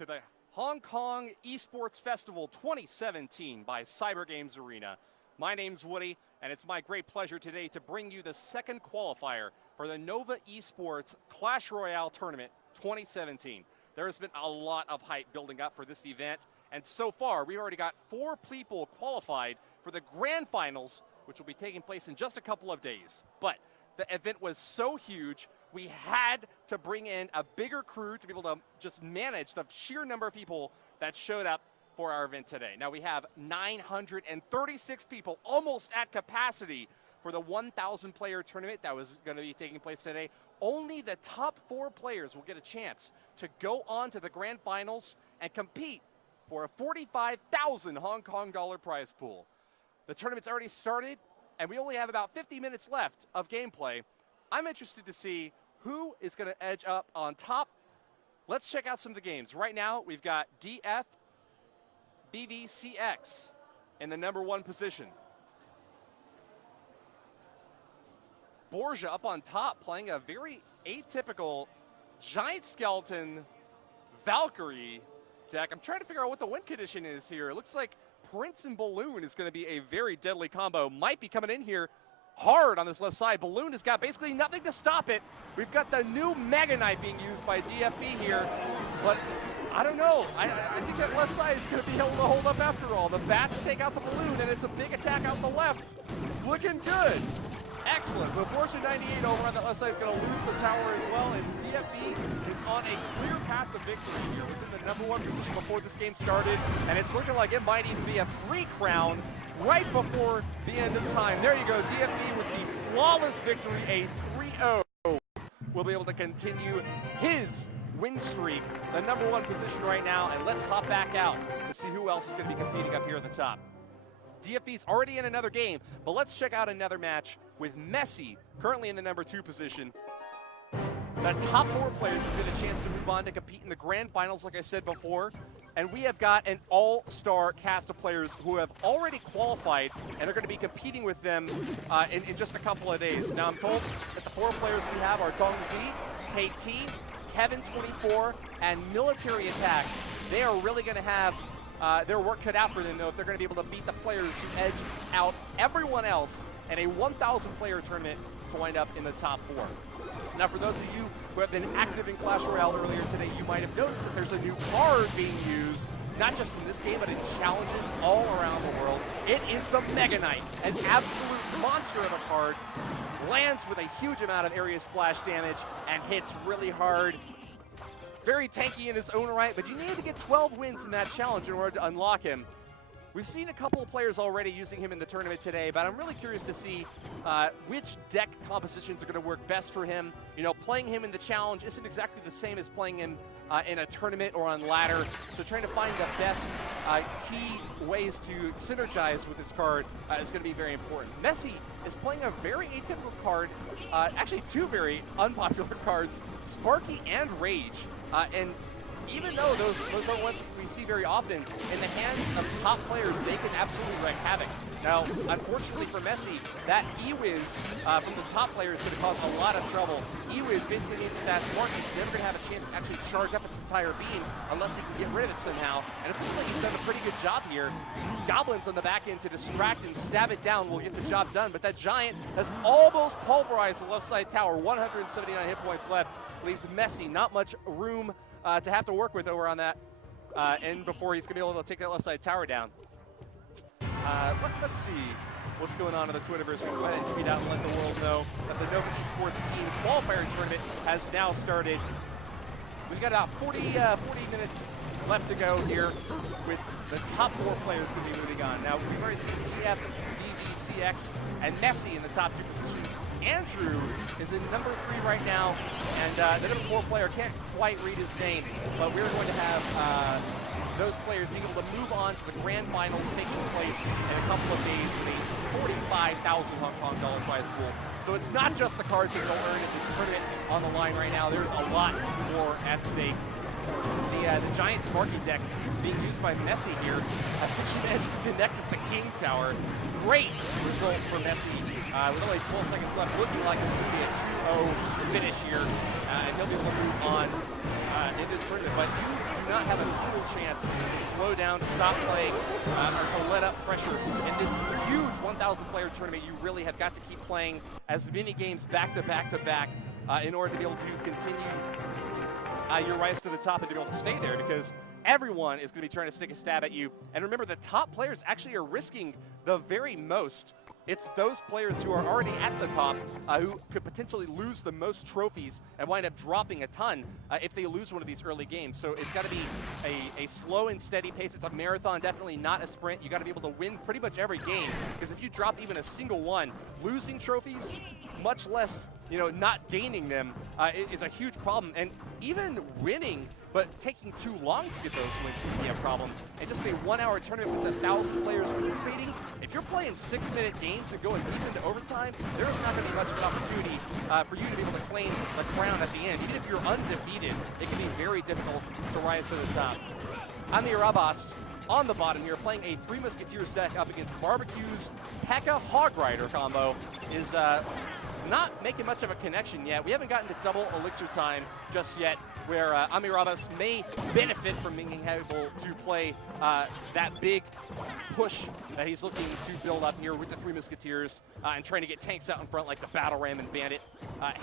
to the Hong Kong eSports Festival 2017 by Cyber Games Arena. My name's Woody, and it's my great pleasure today to bring you the second qualifier for the Nova eSports Clash Royale Tournament 2017. There has been a lot of hype building up for this event, and so far we've already got 4 people qualified for the grand finals, which will be taking place in just a couple of days. But the event was so huge, we had to bring in a bigger crew to be able to just manage the sheer number of people that showed up for our event today. Now we have 936 people, almost at capacity for the 1,000 player tournament that was going to be taking place today. Only the top 4 players will get a chance to go on to the grand finals and compete for a 45,000 Hong Kong dollar prize pool. The tournament's already started, and we only have about 50 minutes left of gameplay. I'm interested to see who is going to edge up on top. Let's check out some of the games. Right now, we've got DF BVCX in the #1 position. Borgia up on top, playing a very atypical giant skeleton Valkyrie deck. I'm trying to figure out what the win condition is here. It looks like Prince and Balloon is going to be a very deadly combo. Might be coming in here hard on this left side. Balloon has got basically nothing to stop it. We've got the new Mega Knight being used by DFB here, but I don't know. I think that left side is going to be able to hold up after all. The bats take out the Balloon, and it's a big attack out the left. Looking good. Excellent. So Porsche 98 over on that left side is going to lose the tower as well, and DFB is on a clear path to victory here. It was in the #1 position before this game started, and it's looking like it might even be a 3 crown right before the end of time. There you go, DFB with the flawless victory, a 3-0. Will be able to continue his win streak, the #1 position right now, and let's hop back out to see who else is going to be competing up here at the top. DFB's already in another game, but let's check out another match with Messi, currently in the #2 position. The top 4 players will get a chance to move on to compete in the grand finals, like I said before. And we have got an all-star cast of players who have already qualified and are going to be competing with them in just a couple of days. Now, I'm told that the 4 players we have are Dongzi, KT, Kevin24, and Military Attack. They are really going to have their work cut out for them, though, if they're going to be able to beat the players who edge out everyone else in a 1,000-player tournament to wind up in the top 4. Now, for those of you who have been active in Clash Royale earlier today, you might have noticed that there's a new card being used, not just in this game, but in challenges all around the world. It is the Mega Knight, an absolute monster of a card, lands with a huge amount of area splash damage and hits really hard. Very tanky in his own right, but you need to get 12 wins in that challenge in order to unlock him. We've seen a couple of players already using him in the tournament today, but I'm really curious to see which deck compositions are going to work best for him. You know, playing him in the challenge isn't exactly the same as playing him in a tournament or on ladder, so trying to find the best key ways to synergize with this card is going to be very important. Messi is playing a very atypical card, actually 2 very unpopular cards, Sparky and Rage. And even though those are ones that we see very often, in the hands of top players, they can absolutely wreak havoc. Now, unfortunately for Messi, that E-Wiz from the top player is going to cause a lot of trouble. E-Wiz basically means that Sparky's never going to have a chance to actually charge up its entire beam unless he can get rid of it somehow. And it seems like he's done a pretty good job here. Goblins on the back end to distract and stab it down will get the job done, but that Giant has almost pulverized the left side tower. 179 hit points left. Leaves Messi not much room to have to work with over on that end before he's going to be able to take that left side tower down. Let's see what's going on in the Twitterverse. We'll go ahead and tweet out and let the world know that the Nova eSports team qualifier tournament has now started. We've got about 40 minutes left to go here with the top 4 players going to be moving on. Now, we've already seen TF, BVCX, and Messi in the top 2 positions. Andrew is in #3 right now, and the #4 player can't quite read his name, but we're going to have those players being able to move on to the grand finals taking place in a couple of days with a 45,000 Hong Kong dollar prize pool. So it's not just the cards that you'll earn in this tournament on the line right now. There's a lot more at stake. The Giant Sparky deck being used by Messi here has managed to connect with the King Tower. Great result for Messi with only 12 seconds left, looking like it's going to be a 2-0 finish here, and he'll be able to move on in this tournament. But you do not have a single chance to slow down, to stop playing, or to let up pressure. In this huge 1,000-player tournament, you really have got to keep playing as many games back to back to back in order to be able to continue your rise to the top and to be able to stay there, because everyone is going to be trying to stick a stab at you. And remember, the top players actually are risking the very most. It's those players who are already at the top who could potentially lose the most trophies and wind up dropping a ton if they lose one of these early games. So it's got to be a slow and steady pace. It's a marathon, definitely not a sprint. You got to be able to win pretty much every game, because if you drop even a single one, losing trophies, much less, you know, not gaining them, is a huge problem. And even winning but taking too long to get those wins can be a problem. And just a 1-hour tournament with 1,000 players participating, if you're playing 6-minute games and going deep into overtime, there's not going to be much of an opportunity for you to be able to claim the crown at the end. Even if you're undefeated, it can be very difficult to rise to the top. Ami Rabas on the bottom here, playing a Three Musketeers deck up against Barbecue's P.E.K.K.A. Hog Rider combo, is not making much of a connection yet. We haven't gotten to double elixir time just yet, where Ami Rabas may benefit from being able to play that big push that he's looking to build up here with the Three Musketeers and trying to get tanks out in front like the Battle Ram and Bandit.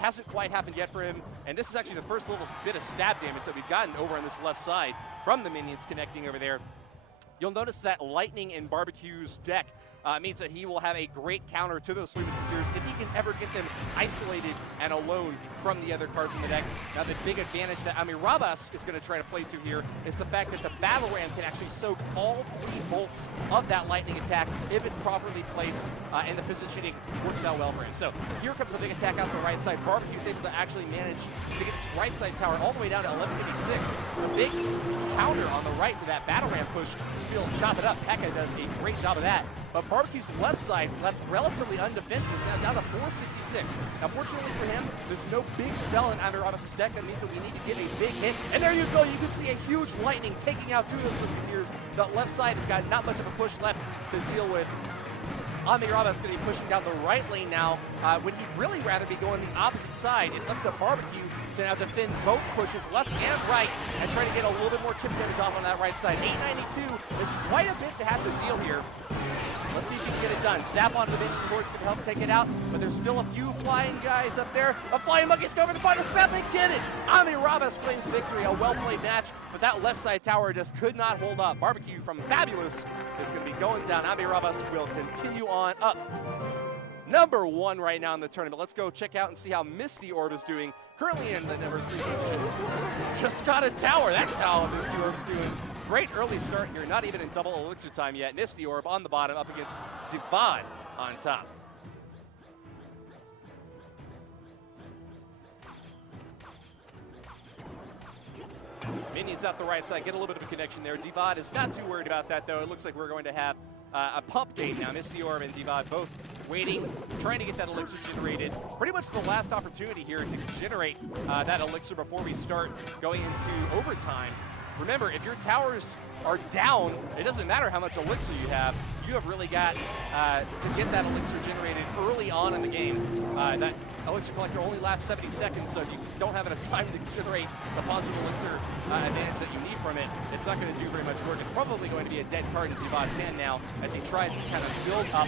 Hasn't quite happened yet for him, and this is actually the first little bit of stab damage that we've gotten over on this left side from the minions connecting over there. You'll notice that Lightning in Barbecue's deck means that he will have a great counter to those Three Musketeers if he can ever get them isolated and alone from the other cards in the deck. Now, the big advantage that Ami Rabas is going to try to play to here is the fact that the Battle Ram can actually soak all 3 bolts of that Lightning attack if it's properly placed, and the positioning works out well for him. So here comes a big attack out the right side. Barbecue's able to actually manage to get this right side tower all the way down to 1156. A big counter on the right to that Battle Ram push to be able to chop it up. P.E.K.K.A. does a great job of that. But Barbecue's left side, left relatively undefended, is now down to 466. Now, fortunately for him, there's no big spell in Ami Rabas' deck. That means that we need to get a big hit. And there you go. You can see a huge Lightning taking out 2 of those Musketeers. The left side has got not much of a push left to deal with. Ami Rabas is going to be pushing down the right lane now, when he'd really rather be going the opposite side. It's up to Barbecue to now defend both pushes, left and right, and try to get a little bit more chip damage off on that right side. 892 is quite a bit to have to deal here. Let's see if he can get it done. Zap onto the minion board's going to help take it out, but there's still a few flying guys up there. A flying monkey's going for the final snap. They get it! Ami Rabas claims victory. A well-played match, but that left side tower just could not hold up. Barbecue from Fabulous is going to be going down. Ami Rabas will continue on up. Number 1 right now in the tournament. Let's go check out and see how Misty Orb is doing. Currently in the number 3 position. Just got a tower. That's how Misty Orb is doing. Great early start here, not even in double elixir time yet. Misty Orb on the bottom up against Divad on top. Minions out the right side, get a little bit of a connection there. Divad is not too worried about that, though. It looks like we're going to have a pump game now. Misty Orb and Divad both waiting, trying to get that elixir generated. Pretty much the last opportunity here to generate that elixir before we start going into overtime. Remember, if your towers are down, it doesn't matter how much elixir you have. You have really got to get that elixir generated early on in the game. That elixir collector only lasts 70 seconds, so if you don't have enough time to generate the positive elixir advantage that you need from it, it's not going to do very much work. It's probably going to be a dead card in Divad's hand now as he tries to kind of build up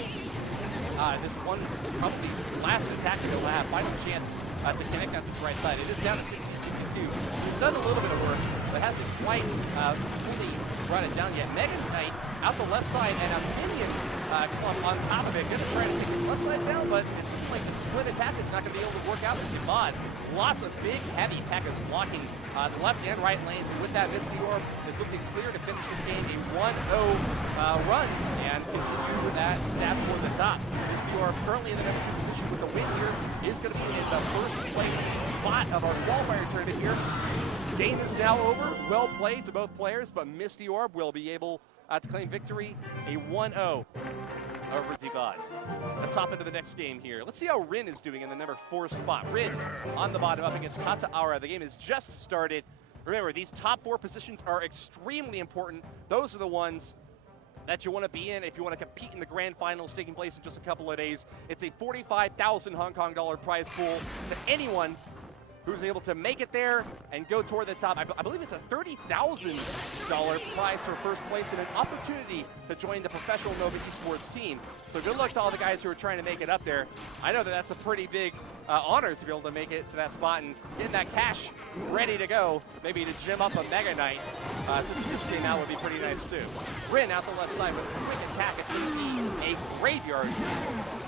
this one, probably last attack that he'll have, final chance to connect out this right side. It is down to 60-62. He's done a little bit of work, but hasn't quite fully brought it down yet. Mega Knight out the left side and a minion clump on top of it. Going to try to take this left side down, but it seems like the split attack is not going to be able to work out with Divad. Lots of big, heavy P.E.K.K.A.s blocking the left and right lanes, and with that, Misty Orb is looking clear to finish this game a 1-0 run and continue that stab toward the top. Misty Orb currently in the number 2 position with the win here is going to be in the first place spot of our qualifier tournament here. Game is now over. Well played to both players, but Misty Orb will be able to claim victory, a 1-0 over Divad. Let's hop into the next game here. Let's see how Rin is doing in the number 4 spot. Rin on the bottom up against Kataara. The game has just started. Remember, these top 4 positions are extremely important. Those are the ones that you want to be in if you want to compete in the grand finals taking place in just a couple of days. It's a 45,000 Hong Kong dollar prize pool that anyone who's able to make it there and go toward the top. I believe it's a $30,000 prize for first place and an opportunity to join the professional Nova eSports team. So good luck to all the guys who are trying to make it up there. I know that that's a pretty big honor to be able to make it to that spot and getting that cash ready to go, maybe to gym up a Mega Knight. Since this came out would be pretty nice too. Rin out the left side with a quick attack. It's going to be a graveyard.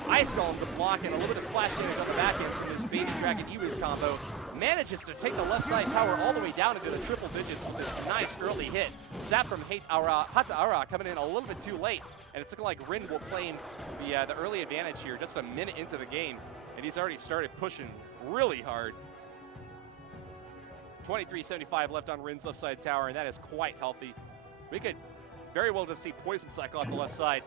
Ice Golem to block and a little bit of splash damage on the back end from this Baby Dragon Ewis combo. Manages to take the left side tower all the way down into the triple digits with this nice early hit. Zap from Hataara coming in a little bit too late. And it's looking like Rin will claim the early advantage here just a minute into the game. And he's already started pushing really hard. 23.75 left on Rin's left side tower, and that is quite healthy. We could very well just see Poison Cycle off the left side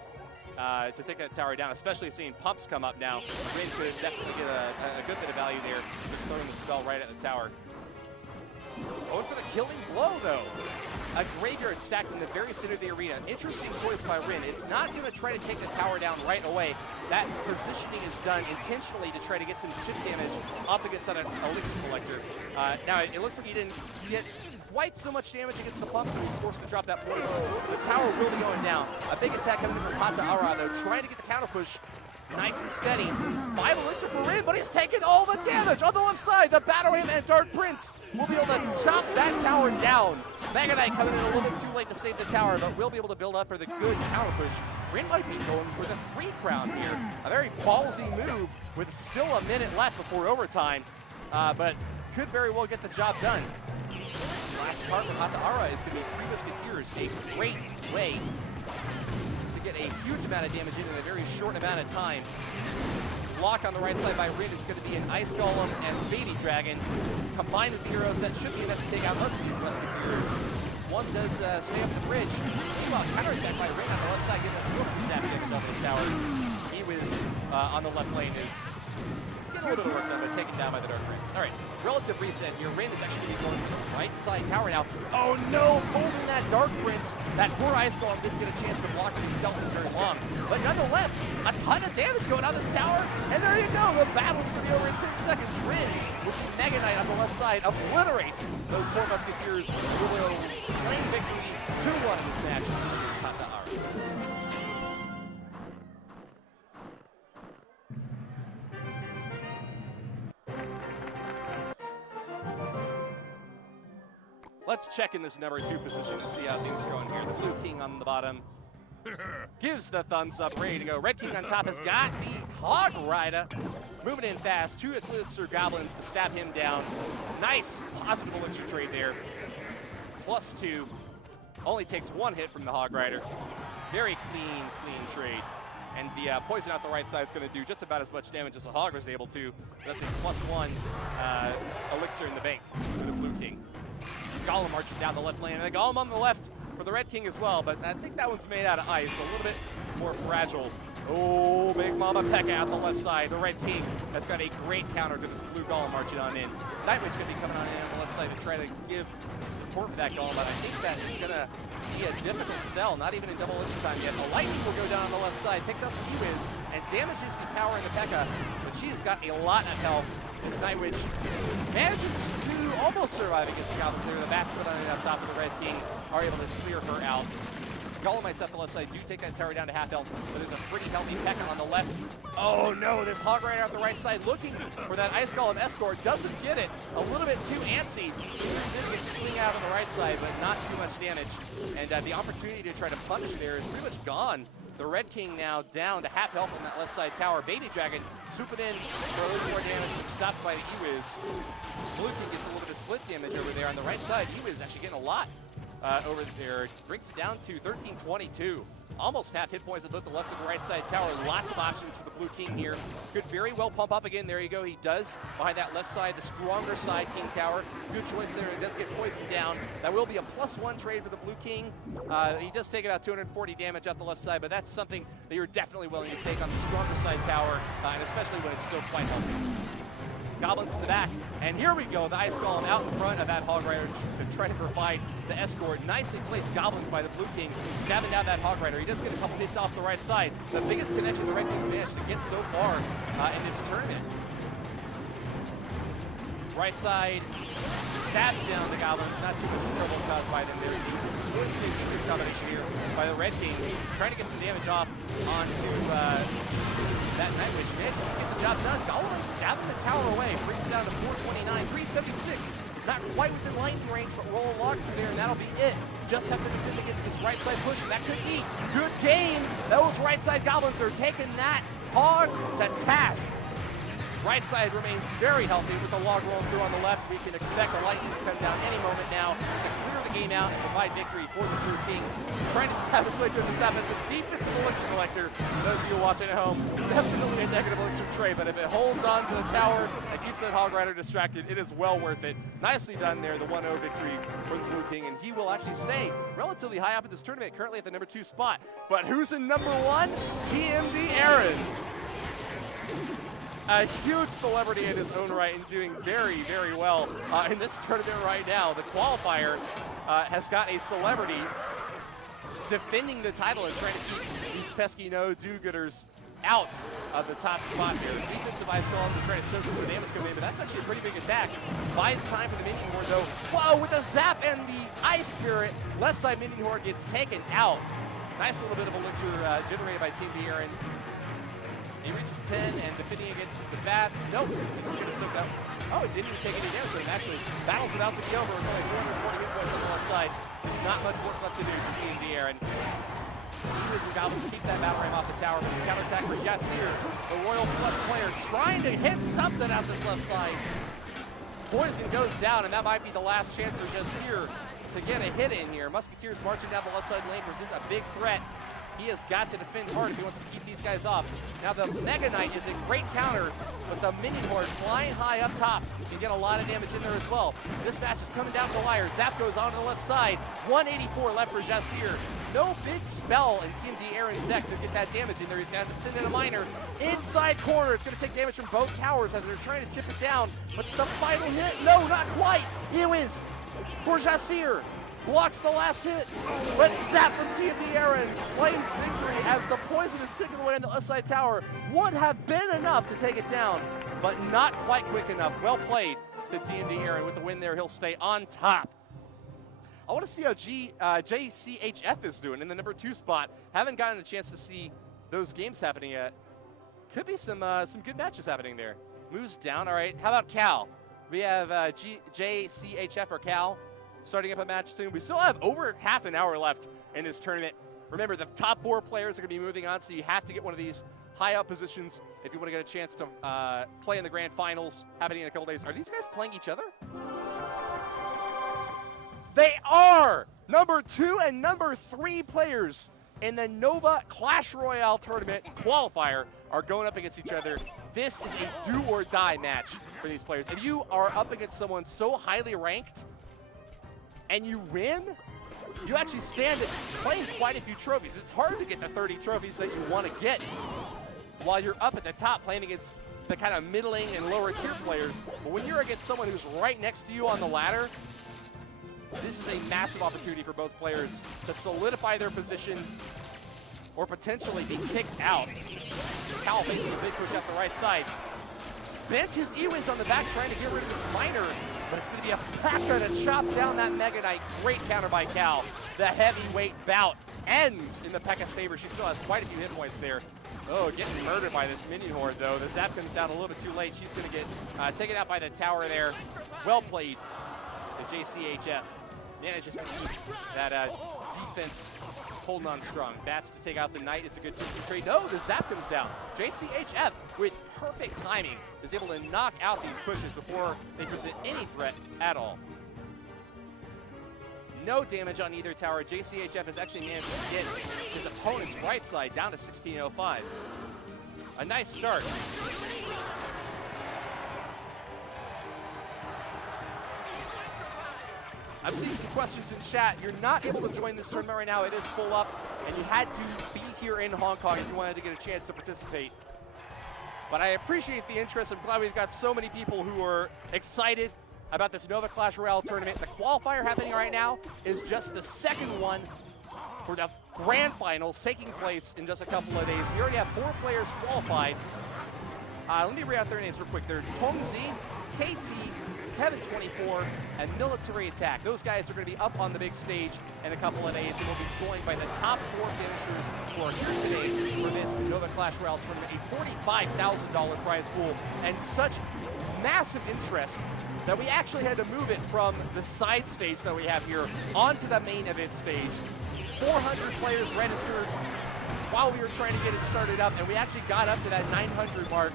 to take that tower down, especially seeing pumps come up now. Rin could definitely get a good bit of value there, just throwing the spell right at the tower. Going for the killing blow, though. A graveyard stacked in the very center of the arena. Interesting choice by Rin. It's not going to try to take the tower down right away. That positioning is done intentionally to try to get some chip damage up against that Elixir Collector. Now, it looks like he didn't get quite so much damage against the pump, so he's forced to drop that poison. The tower will be going down. A big attack coming in from Hataara, though, trying to get the counter push. Nice and steady. 5 Elixir for Rin, but he's taking all the damage on the left side. The Battle Ram and Dark Prince will be able to chop that tower down. Mega Knight coming in a little bit too late to save the tower, but will be able to build up for the good counter push. Rin might be going for the 3 crown here. A very ballsy move with still a minute left before overtime, but could very well get the job done. Last card with Hataara is going to be 3 Musketeers, a great way get a huge amount of damage in a very short amount of time. Block on the right side by Rin is going to be an Ice Golem and Baby Dragon. Combined with the arrows, that should be enough to take out most of these Musketeers. One does stay up the bridge. Meanwhile, counterattack by Rin on the left side, getting a little snap damage off the tower. He was on the left lane is getting a little bit of work done, but taken down by the Dark Prince. All right, relative reset here. Rin is actually going to the right side tower now. Oh no, holding that Dark Prince. That poor Ice Golem didn't get a chance to block these skeletons very long. But nonetheless, a ton of damage going on this tower. And there you go, the battle's going to be over in 10 seconds. Rin, with the Mega Knight on the left side, obliterates those poor Musketeers who will claim victory 2-1 in this match against Hataara. Let's check in this number 2 position and see how things are going here. The Blue King on the bottom gives the thumbs up, ready to go. Red King on top has got the Hog Rider. Moving in fast. 2 Elixir Goblins to stab him down. Nice positive Elixir trade there. +2. Only takes 1 hit from the Hog Rider. Very clean trade. And the poison out the right side is going to do just about as much damage as the Hog was able to. That's a +1 Elixir in the bank for the Blue King. Golem marching down the left lane, and the Golem on the left for the Red King as well, but I think that one's made out of ice, a little bit more fragile. Oh, Big Mama Pekka out the left side. The Red King has got a great counter to this Blue Golem marching on in. Nightwitch going to be coming on in on the left side to try to give some support for that Golem, but I think that is going to be a difficult sell, not even in double Elixir time yet. The Lightning will go down on the left side, takes out the Ewis, and damages the tower and the Pekka, but she has got a lot of health. This Nightwitch manages to almost survive against the Goblins there. The bats put on it up top of the Red King, are able to clear her out. Golemites up the left side do take that tower down to half health, but there's a pretty healthy Pekka on the left. Oh no, this Hog Rider out the right side looking for that Ice Golem escort, doesn't get it. A little bit too antsy. Did get swing out on the right side, but not too much damage. And the opportunity to try to punish there is pretty much gone. The Red King now down to half health on that left side tower. Baby Dragon swooping in for a little more damage, but stopped by the Ewiz. Blue King gets a little bit of split damage over there on the right side. Ewiz actually getting a lot over there. Brings it down to 1322. Almost half hit points at both the left and the right side tower. Lots of options for the Blue King here. Could very well pump up again. There you go. He does behind that left side, the stronger side King Tower. Good choice there. He does get poisoned down. That will be a +1 trade for the Blue King. He does take about 240 damage out the left side, but that's something that you're definitely willing to take on the stronger side tower, and especially when it's still quite healthy. Goblins in the back, and here we go. The Ice Golem out in front of that Hog Rider to try to provide the escort. Nicely placed Goblins by the Blue King, stabbing down that Hog Rider. He does get a couple hits off the right side. The biggest connection the Red King's managed to get so far in this tournament. Right side stabs down the Goblins. Not too much trouble caused by them there. Good defense combination here by the red team. Trying to get some damage off onto that Nightwish. Manages to get the job done. Goblins stabbing the tower away. Brings it down to 429. 376. Not quite within lightning range, but roll a log through there, and that'll be it. Just have to defend against this right side push. That could be good game. Those right side Goblins are taking that hard to task. Right side remains very healthy with the log rolling through on the left. We can expect a lightning to come down any moment now to clear the game out and provide victory for the Blue King. Trying to stab his way through the top. It's a defensive elixir collector. Those of you watching at home, definitely a negative elixir tray, but if it holds on to the tower and keeps that Hog Rider distracted, it is well worth it. Nicely done there, the 1-0 victory for the Blue King, and he will actually stay relatively high up in this tournament, currently at the number 2 spot. But who's in number 1? TMD Aaron. A huge celebrity in his own right and doing very, very well in this tournament right now. The qualifier has got a celebrity defending the title and trying to keep these pesky no-do-gooders out of the top spot here. Defensive ice golem to try to soak some damage coming in, but that's actually a pretty big attack. Buys time for the minion horde though. Whoa, with the zap and the ice spirit, left side minion horde gets taken out. Nice little bit of elixir generated by Team B Aaron. He reaches 10 and defending against the bats. Nope, it's going to soak up. Oh, it didn't even take any damage to him. Actually, battles it out to be over. Only 240 hit points on the left side. There's not much work left to do for Team B Aaron. Heroes and Goblins keep that battle ram off the tower, but it's counterattack for Yassir, the Royal Flood player, trying to hit something out this left side. Poison goes down, and that might be the last chance for Yassir to get a hit in here. Musketeers marching down the left side lane present a big threat. He has got to defend hard if he wants to keep these guys off. Now the Mega Knight is a great counter, but the Minion Horde flying high up top can get a lot of damage in there as well. This match is coming down to the wire. Zap goes on to the left side. 184 left for Yassir. No big spell in Team D Aaron's deck to get that damage in there. He's going to have to send in a miner. Inside corner, it's going to take damage from both towers as they're trying to chip it down. But the final hit, no, not quite. It was for Yassir. Blocks the last hit, but Zap from Team D Aaron claims victory as the poison is ticking away on the left side tower. Would have been enough to take it down, but not quite quick enough. Well played to Team D Aaron. With the win there, he'll stay on top. I want to see how JCHF is doing in the number 2 spot. Haven't gotten a chance to see those games happening yet. Could be some good matches happening there. Moves down, all right. How about Cal? We have JCHF or Cal starting up a match soon. We still have over half an hour left in this tournament. Remember, the top 4 players are going to be moving on, so you have to get one of these high up positions if you want to get a chance to play in the grand finals happening in a couple days. Are these guys playing each other? They are! Number 2 and number 3 players in the Nova Clash Royale tournament qualifier are going up against each other. This is a do or die match for these players. If you are up against someone so highly ranked and you win, you actually stand at playing quite a few trophies. It's hard to get the 30 trophies that you want to get while you're up at the top playing against the kind of middling and lower tier players. But when you're against someone who's right next to you on the ladder, this is a massive opportunity for both players to solidify their position or potentially be kicked out. Cal facing a big push up the right side. Spent his E-Wiz on the back trying to get rid of this miner, but it's going to be a packer to chop down that Mega Knight. Great counter by Cal. The heavyweight bout ends in the P.E.K.K.A.'s favor. She still has quite a few hit points there. Oh, getting murdered by this Minion Horde, though. The zap comes down a little bit too late. She's going to get taken out by the tower there. Well played, the JCHF. Manages to keep that defense holding on strong. Bats to take out the Knight. It's a good trade. No, the zap comes down. JCHF, with perfect timing, is able to knock out these pushes before they present any threat at all. No damage on either tower. JCHF has actually managed to get his opponent's right side down to 1605. A nice start. I'm seeing some questions in chat. You're not able to join this tournament right now. It is full up, and you had to be here in Hong Kong if you wanted to get a chance to participate. But I appreciate the interest. I'm glad we've got so many people who are excited about this Nova Clash Royale tournament. The qualifier happening right now is just the second one for the grand finals taking place in just a couple of days. We already have 4 players qualified. Let me read out their names real quick. They're Tong Zi, KT, Kevin 24, and Military Attack. Those guys are going to be up on the big stage in a couple of days, and will be joined by the top 4 finishers who are here today for this Nova Clash Royale tournament, a $45,000 prize pool, and such massive interest that we actually had to move it from the side stage that we have here onto the main event stage. 400 players registered while we were trying to get it started up, and we actually got up to that 900 mark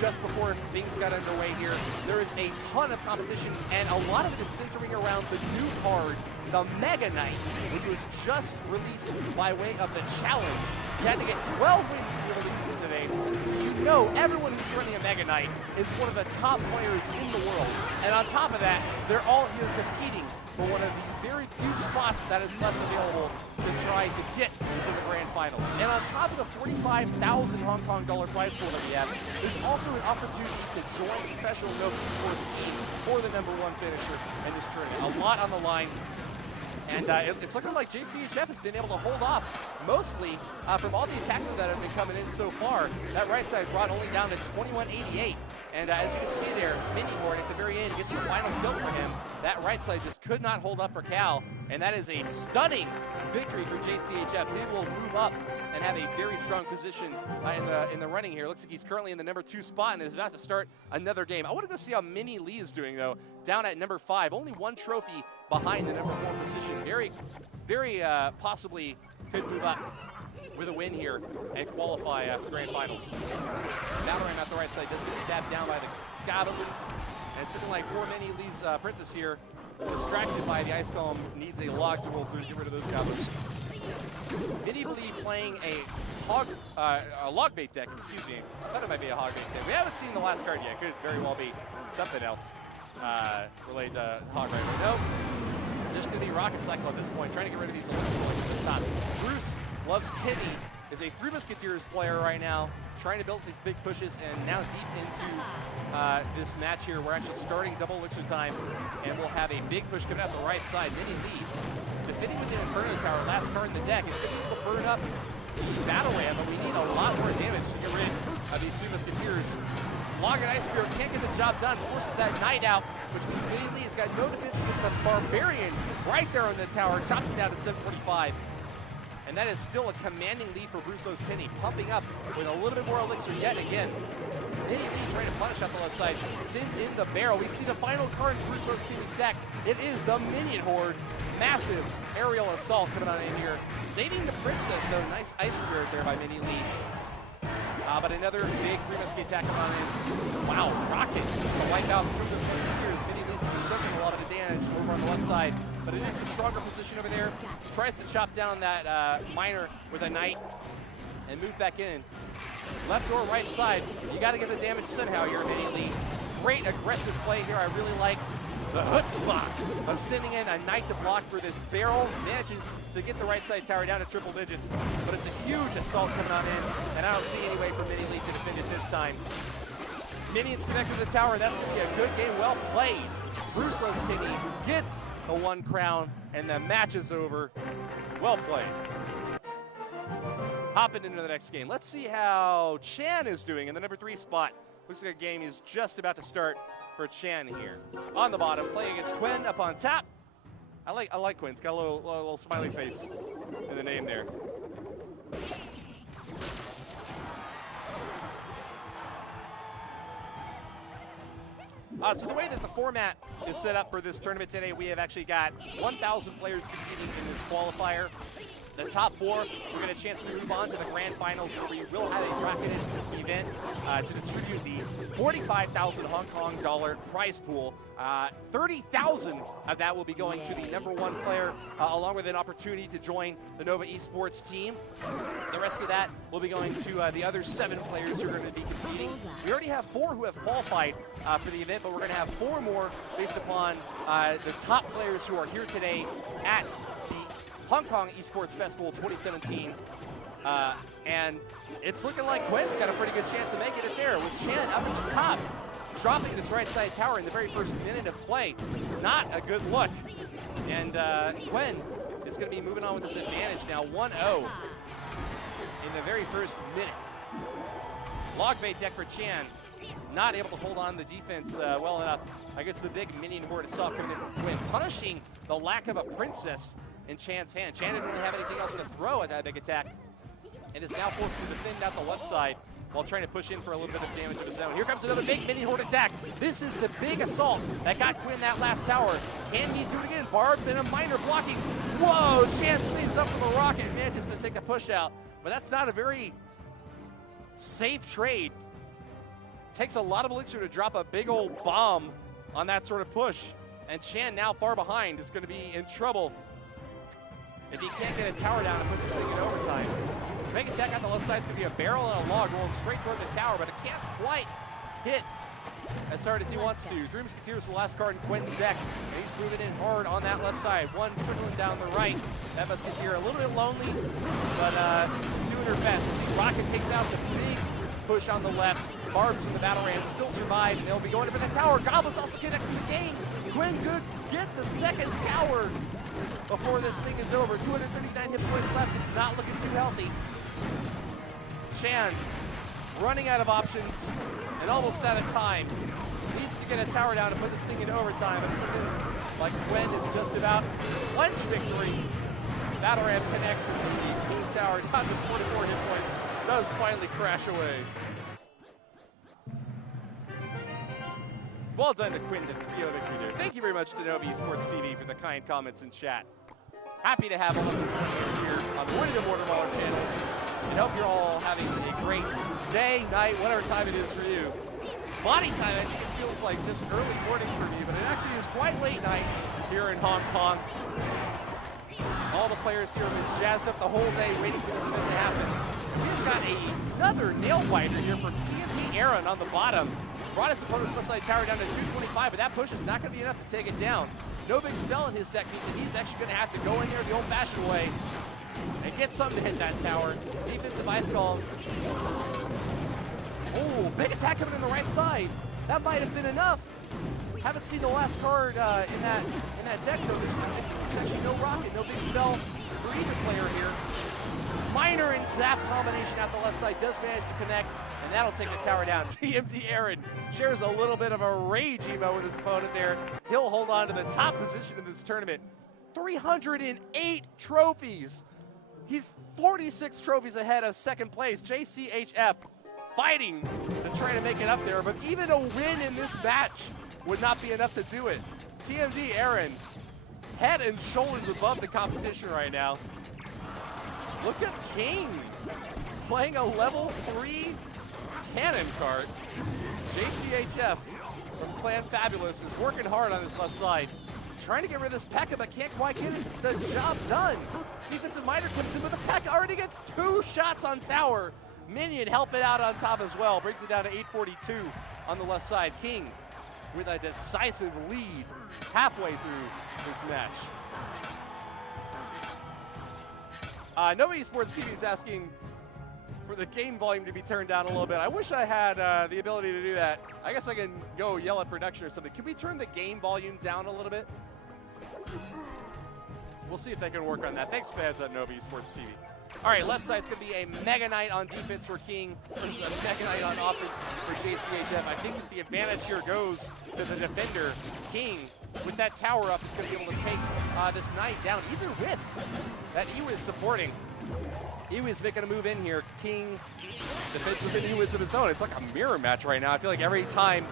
just before things got underway here. There is a ton of competition, and a lot of it is centering around the new card, the Mega Knight, which was just released by way of the challenge. You had to get 12 wins to be able to use it today, so you know everyone who's running a Mega Knight is one of the top players in the world. And on top of that, they're all here competing for one of the very few spots that is left available to try to get to the grand finals. And on top of the $45,000 Hong Kong dollar prize pool that we have, there's also an opportunity to join the professional Nova eSports team for the #1 finisher in this tournament. A lot on the line. And it's looking like JCHF has been able to hold off mostly from all the attacks that have been coming in so far. That right side brought only down to 2188. And as you can see there, Minihorn at the very end gets the final kill for him. That right side just could not hold up for Cal, and that is a stunning victory for JCHF. He will move up and have a very strong position in the running here. Looks like he's currently in the #2 spot and is about to start another game. I want to go see how Mini Lee is doing, though, down at #5. Only 1 trophy behind the #4 position. Very possibly could move up with a win here and qualify for the grand finals. Valorant at the right side does get stabbed down by the goblins, and it's looking like poor Mini Lee's princess here, distracted by the ice golem, needs a log to roll through to get rid of those goblins. Mini Lee playing a log bait deck, excuse me. I thought it might be a hog bait deck. We haven't seen the last card yet. Could very well be something else related to hog right now. No, just going to be rocket cycle at this point, trying to get rid of these elixir points at the top. Bruce loves Timmy, is a 3 Musketeers player right now, trying to build these big pushes, and now deep into this match here, we're actually starting double elixir time, and we'll have a big push coming out the right side. Mini Lee defending with the Inferno Tower, last card in the deck. It's going to be able to burn up the Battle Ram, but we need a lot more damage to get rid of these 3 Musketeers. Log and Ice Spirit can't get the job done, forces that Knight out, which means Mini Lee has got no defense against the Barbarian right there on the tower, chops it down to 745. And that is still a commanding lead for Bruce's Tinny, pumping up with a little bit more elixir yet again. Mini Lee trying to punish out the left side, sends in the barrel. We see the final card in Bruce's Tinny's deck. It is the Minion Horde. Massive aerial assault coming on in here. Saving the princess, though. Nice Ice Spirit there by Mini Lee. But another big 3 Musket attack coming on in. Wow, Rocket to wipe out from this Musketeers. Mini Lee's going to be soaking a lot of the damage over on the left side. But it is the stronger position over there. Tries to chop down that miner with a Knight and move back in. Left or right side, you got to get the damage somehow here immediately. Great aggressive play here. I really like the chutzpah of sending in a Knight to block for this barrel. Manages to get the right side tower down to triple digits, but it's a huge assault coming on in, and I don't see any way for Mini Lee to defend it this time. Minions connected to the tower. That's going to be a good game. Well played. Bruce's Tinny gets a 1 crown, and the match is over. Well played. Hopping into the next game. Let's see how Chan is doing in the #3 spot. Looks like a game is just about to start for Chan here. On the bottom, playing against Quinn up on top. I like Quinn. It's got a little smiley face in the name there. So the way that the format is set up for this tournament today, we have actually got 1,000 players competing in this qualifier. The top 4, we're going to chance to move on to the grand finals, where we will have a bracketed event to distribute the $45,000 Hong Kong dollar prize pool. 30,000 of that will be going to the #1 player, along with an opportunity to join the Nova eSports team. The rest of that will be going to the other 7 players who are going to be competing. We already have 4 who have qualified for the event, but we're going to have 4 more based upon the top players who are here today at the Hong Kong Esports Festival 2017. And it's looking like Quinn's got a pretty good chance to make it there, with Chan up at the top, dropping this right side tower in the very first minute of play. Not a good look. And Quinn is going to be moving on with this advantage now, 1-0 in the very first minute. Log bait deck for Chan. not able to hold on the defense well enough against the big minion horde itself coming in from Quinn, punishing the lack of a princess in Chan's hand. Chan didn't really have anything else to throw at that big attack, and is now forced to defend out the left side while trying to push in for a little bit of damage of his own. Here comes another big minion horde attack. This is the big assault that got Quinn that last tower. Can he do it again? Barbs and a miner blocking. Whoa, Chan saves up from a rocket and manages to take a push out, but that's not a very safe trade. Takes a lot of elixir to drop a big old bomb on that sort of push, and Chan, now far behind, is going to be in trouble if he can't get a tower down and put this thing in overtime. The big attack on the left side is going to be a barrel and a log rolling straight toward the tower, but it can't quite hit as hard as he wants to. Three Musketeers, the last card in Quinn's deck, and he's moving in hard on that left side. One trickling down the right. That Musketeer a little bit lonely, but is doing her best. You see Rocket takes out the big push on the left. Barbs from the battle ram still survive, and they'll be going for the tower. Goblins also connecting the game. Quinn could get the second tower before this thing is over. 239 hit points left. It's not looking too healthy. Chan running out of options and almost out of time. Needs to get a tower down to put this thing in overtime. But it's looking like Quinn is just about clinch victory. Battle ram connects and the King Tower down to 44 hit points. Does finally crash away. Well done to Quinn, the 3-0 victory there. Thank you very much to Novi eSports TV for the kind comments in chat. Happy to have all of you here on the Winning the Watermelon channel. And hope you're all having a great day, night, whatever time it is for you. Body time, I think it feels like just early morning for me, but it actually is quite late night here in Hong Kong. All the players here have been jazzed up the whole day waiting for this event to happen. We've got another nail biter here for TMP Aaron on the bottom. Brought his opponent's left side tower down to 225, but that push is not going to be enough to take it down. No big spell in his deck means that he's actually going to have to go in here the old-fashioned way and get something to hit that tower. Defensive ice call. Oh, big attack coming in the right side. That might have been enough. Haven't seen the last card in that deck though. There's actually no rocket, no big spell for either player here. Miner and Zap combination out the left side does manage to connect, and that'll take the tower down. TMD Aaron shares a little bit of a rage emo with his opponent there. He'll hold on to the top position in this tournament. 308 trophies. He's 46 trophies ahead of second place. JCHF fighting to try to make it up there, but even a win in this match would not be enough to do it. TMD Aaron, head and shoulders above the competition right now. Look at King playing a level 3 cannon card. JCHF from Clan Fabulous is working hard on his left side. Trying to get rid of this P.E.K.K.A, but can't quite get the job done. Defensive Miner comes in with a P.E.K.K.A, already gets 2 shots on tower. Minion help it out on top as well. Brings it down to 842 on the left side. King with a decisive lead halfway through this match. Nobody Esports TV is asking for the game volume to be turned down a little bit. I wish I had the ability to do that. I guess I can go yell at production or something. Can we turn the game volume down a little bit? We'll see if they can work on that. Thanks, fans at Nobody Esports TV. All right, left side's going to be a Mega Knight on defense for King versus a Mega Knight on offense for JCHF. I think that the advantage here goes to the defender. King, with that tower up, is going to be able to take this Knight down, even with that Ewiz supporting. Ewiz making a move in here. King defends with an Ewiz of his own. It's like a mirror match right now. I feel like every time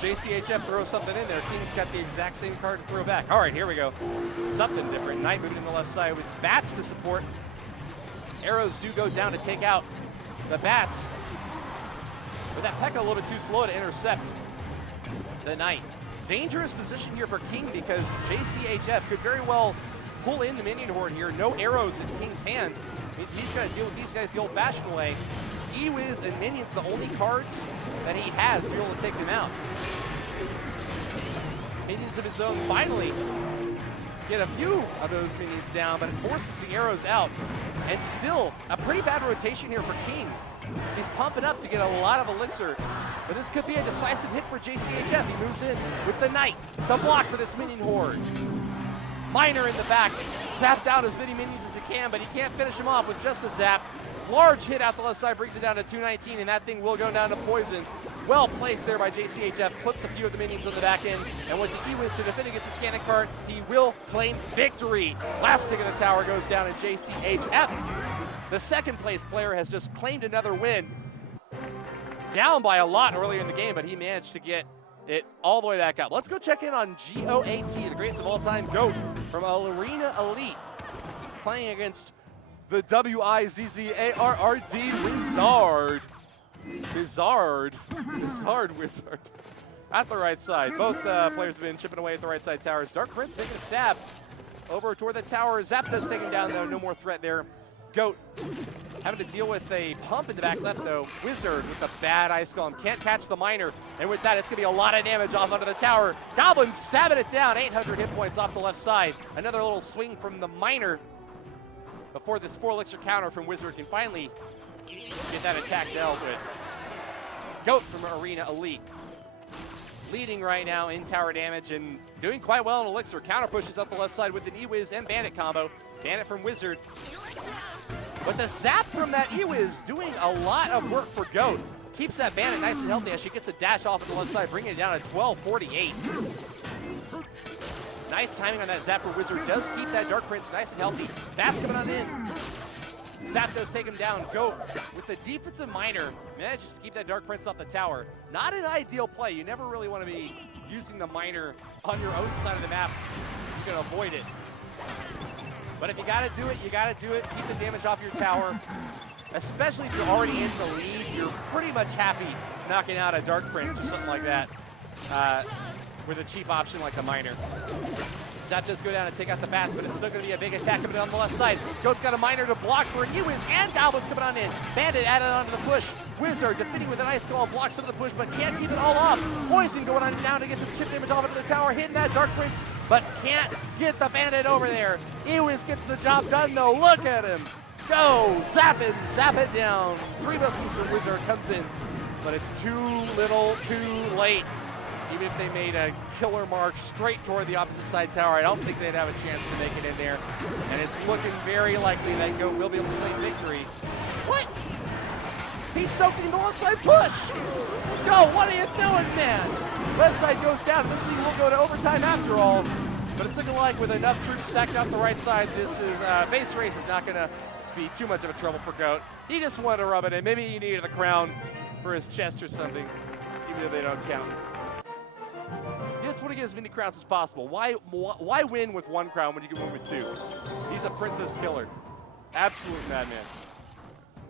JCHF throws something in there, King's got the exact same card to throw back. All right, here we go. Something different. Knight moving in the left side with bats to support. Arrows do go down to take out the bats. But that P.E.K.K.A a little bit too slow to intercept the Knight. Dangerous position here for King because JCHF could very well pull in the minion horde here. No arrows in King's hand. Means he's going to deal with these guys the old-fashioned way. Ewiz and minions, the only cards that he has to be able to take them out. Minions of his own finally get a few of those minions down, but it forces the arrows out. And still, a pretty bad rotation here for King. He's pumping up to get a lot of elixir, but this could be a decisive hit for JCHF. He moves in with the Knight to block for this minion horde. Miner in the back, zapped out as many minions as he can, but he can't finish him off with just the zap. Large hit out the left side brings it down to 219, and that thing will go down to poison. Well placed there by JCHF, clips a few of the minions on the back end, and with the E-Wizard defending against the scanning part, he will claim victory. Last tick of the tower goes down to JCHF. The second place player has just claimed another win. Down by a lot earlier in the game, but he managed to get it all the way back up. Let's go check in on GOAT, the greatest of all time, GOAT, from Arena Elite, playing against the WIZZARRD Wizard. Wizard at the right side. Both players have been chipping away at the right side towers. Dark Prince taking a stab over toward the tower. Zap does take him down though, no more threat there. Goat having to deal with a pump in the back left though. Wizard with a bad ice golem, can't catch the miner, and with that it's gonna be a lot of damage off onto the tower. Goblin stabbing it down, 800 hit points off the left side. Another little swing from the miner before this 4 elixir counter from Wizard can finally get that attack dealt with. Goat from Arena Elite, leading right now in tower damage and doing quite well in elixir. Counter pushes up the left side with an E-Wiz and Bandit combo. Bandit from Wizard. But the zap from that E-Wiz doing a lot of work for Goat. Keeps that Bandit nice and healthy as she gets a dash off on the left side, bringing it down to 1248. Nice timing on that zap for Wizard. Does keep that Dark Prince nice and healthy. That's coming on in. Zap does take him down. Goat with the defensive miner manages to keep that Dark Prince off the tower. Not an ideal play. You never really want to be using the miner on your own side of the map. You can avoid it. But if you got to do it, you got to do it. Keep the damage off your tower. Especially if you're already in the lead, you're pretty much happy knocking out a Dark Prince or something like that with a cheap option like the miner. Zap does go down and take out the bat, but it's still going to be a big attack coming on the left side. Goat's got a miner to block for E-Wiz, and Goblin's coming on in. Bandit added onto the push. Wizard defending with an ice golem, blocks some of the push, but can't keep it all off. Poison going on down to get some chip damage off into the tower, hitting that Dark Prince, but can't get the Bandit over there. E-Wiz gets the job done though. Look at him. Go, zap it down. 3 buskins from Wizard comes in, but it's too little, too late. Even if they made a killer march straight toward the opposite side tower, I don't think they'd have a chance to make it in there. And it's looking very likely that Goat will be able to claim victory. What? He's soaking the left side push. Go, what are you doing, man? Left side goes down. This thing will go to overtime after all. But it's looking like with enough troops stacked out the right side, this is base race is not going to be too much of a trouble for Goat. He just wanted to rub it in. Maybe he needed the crown for his chest or something, even if they don't count. You just want to get as many crowns as possible. Why win with 1 crown when you can win with 2? He's a princess killer. Absolute madman.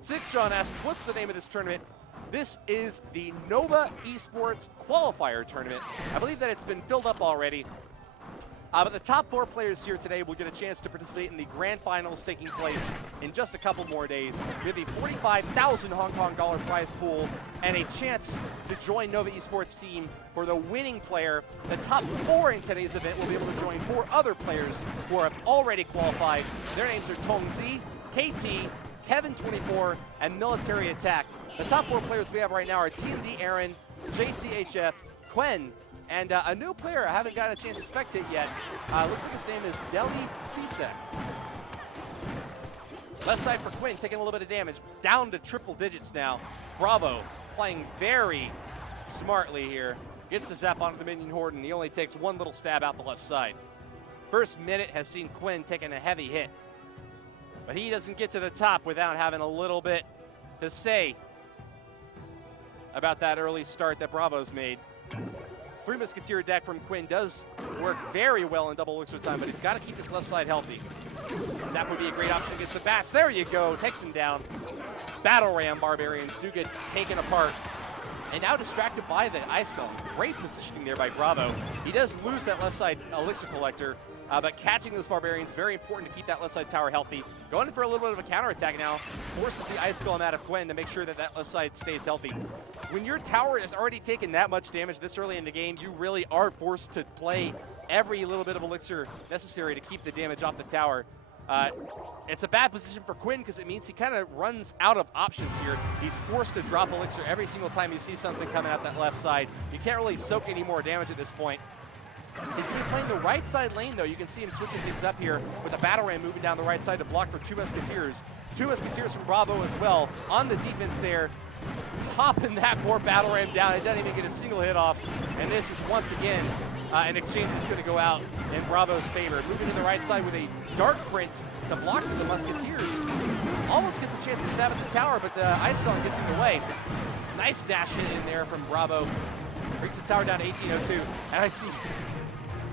Six John asks, what's the name of this tournament? This is the Nova eSports Qualifier Tournament. I believe that it's been filled up already. But the top 4 players here today will get a chance to participate in the grand finals taking place in just a couple more days. We have the 45,000 Hong Kong dollar prize pool and a chance to join Nova eSports team for the winning player. The top 4 in today's event will be able to join 4 other players who have already qualified. Their names are Tong Z, KT, Kevin24, and Military Attack. The top 4 players we have right now are TMD Aaron, JCHF, Quen, and a new player I haven't gotten a chance to spectate yet. Looks like his name is Deli Fisek. Left side for Quinn, taking a little bit of damage. Down to triple digits now. Bravo playing very smartly here. Gets the zap onto the minion horde, and he only takes 1 little stab out the left side. First minute has seen Quinn taking a heavy hit. But he doesn't get to the top without having a little bit to say about that early start that Bravo's made. 3 Musketeer deck from Quinn does work very well in double elixir time, but he's got to keep his left side healthy. Zap would be a great option against the bats. There you go, takes him down. Battle Ram Barbarians do get taken apart. And now distracted by the Ice Golem. Great positioning there by Bravo. He does lose that left side elixir collector, but catching those Barbarians, very important to keep that left side tower healthy. Going in for a little bit of a counterattack now, forces the Ice Golem out of Quinn to make sure that that left side stays healthy. When your tower has already taken that much damage this early in the game, you really are forced to play every little bit of elixir necessary to keep the damage off the tower. It's a bad position for Quinn because it means he kind of runs out of options here. He's forced to drop elixir every single time you see something coming out that left side. You can't really soak any more damage at this point. He's going to be playing the right side lane, though. You can see him switching things up here with a Battle Ram moving down the right side to block for 2 Musketeers. 2 Musketeers from Bravo as well on the defense there. Popping that poor Battle Ram down. It doesn't even get a single hit off. And this is once again an exchange that's going to go out in Bravo's favor. Moving to the right side with a Dark Prince to block for the Musketeers. Almost gets a chance to stab at the tower, but the Ice Golem gets in the way. Nice dash hit in there from Bravo. Brings the tower down to 1802. And I see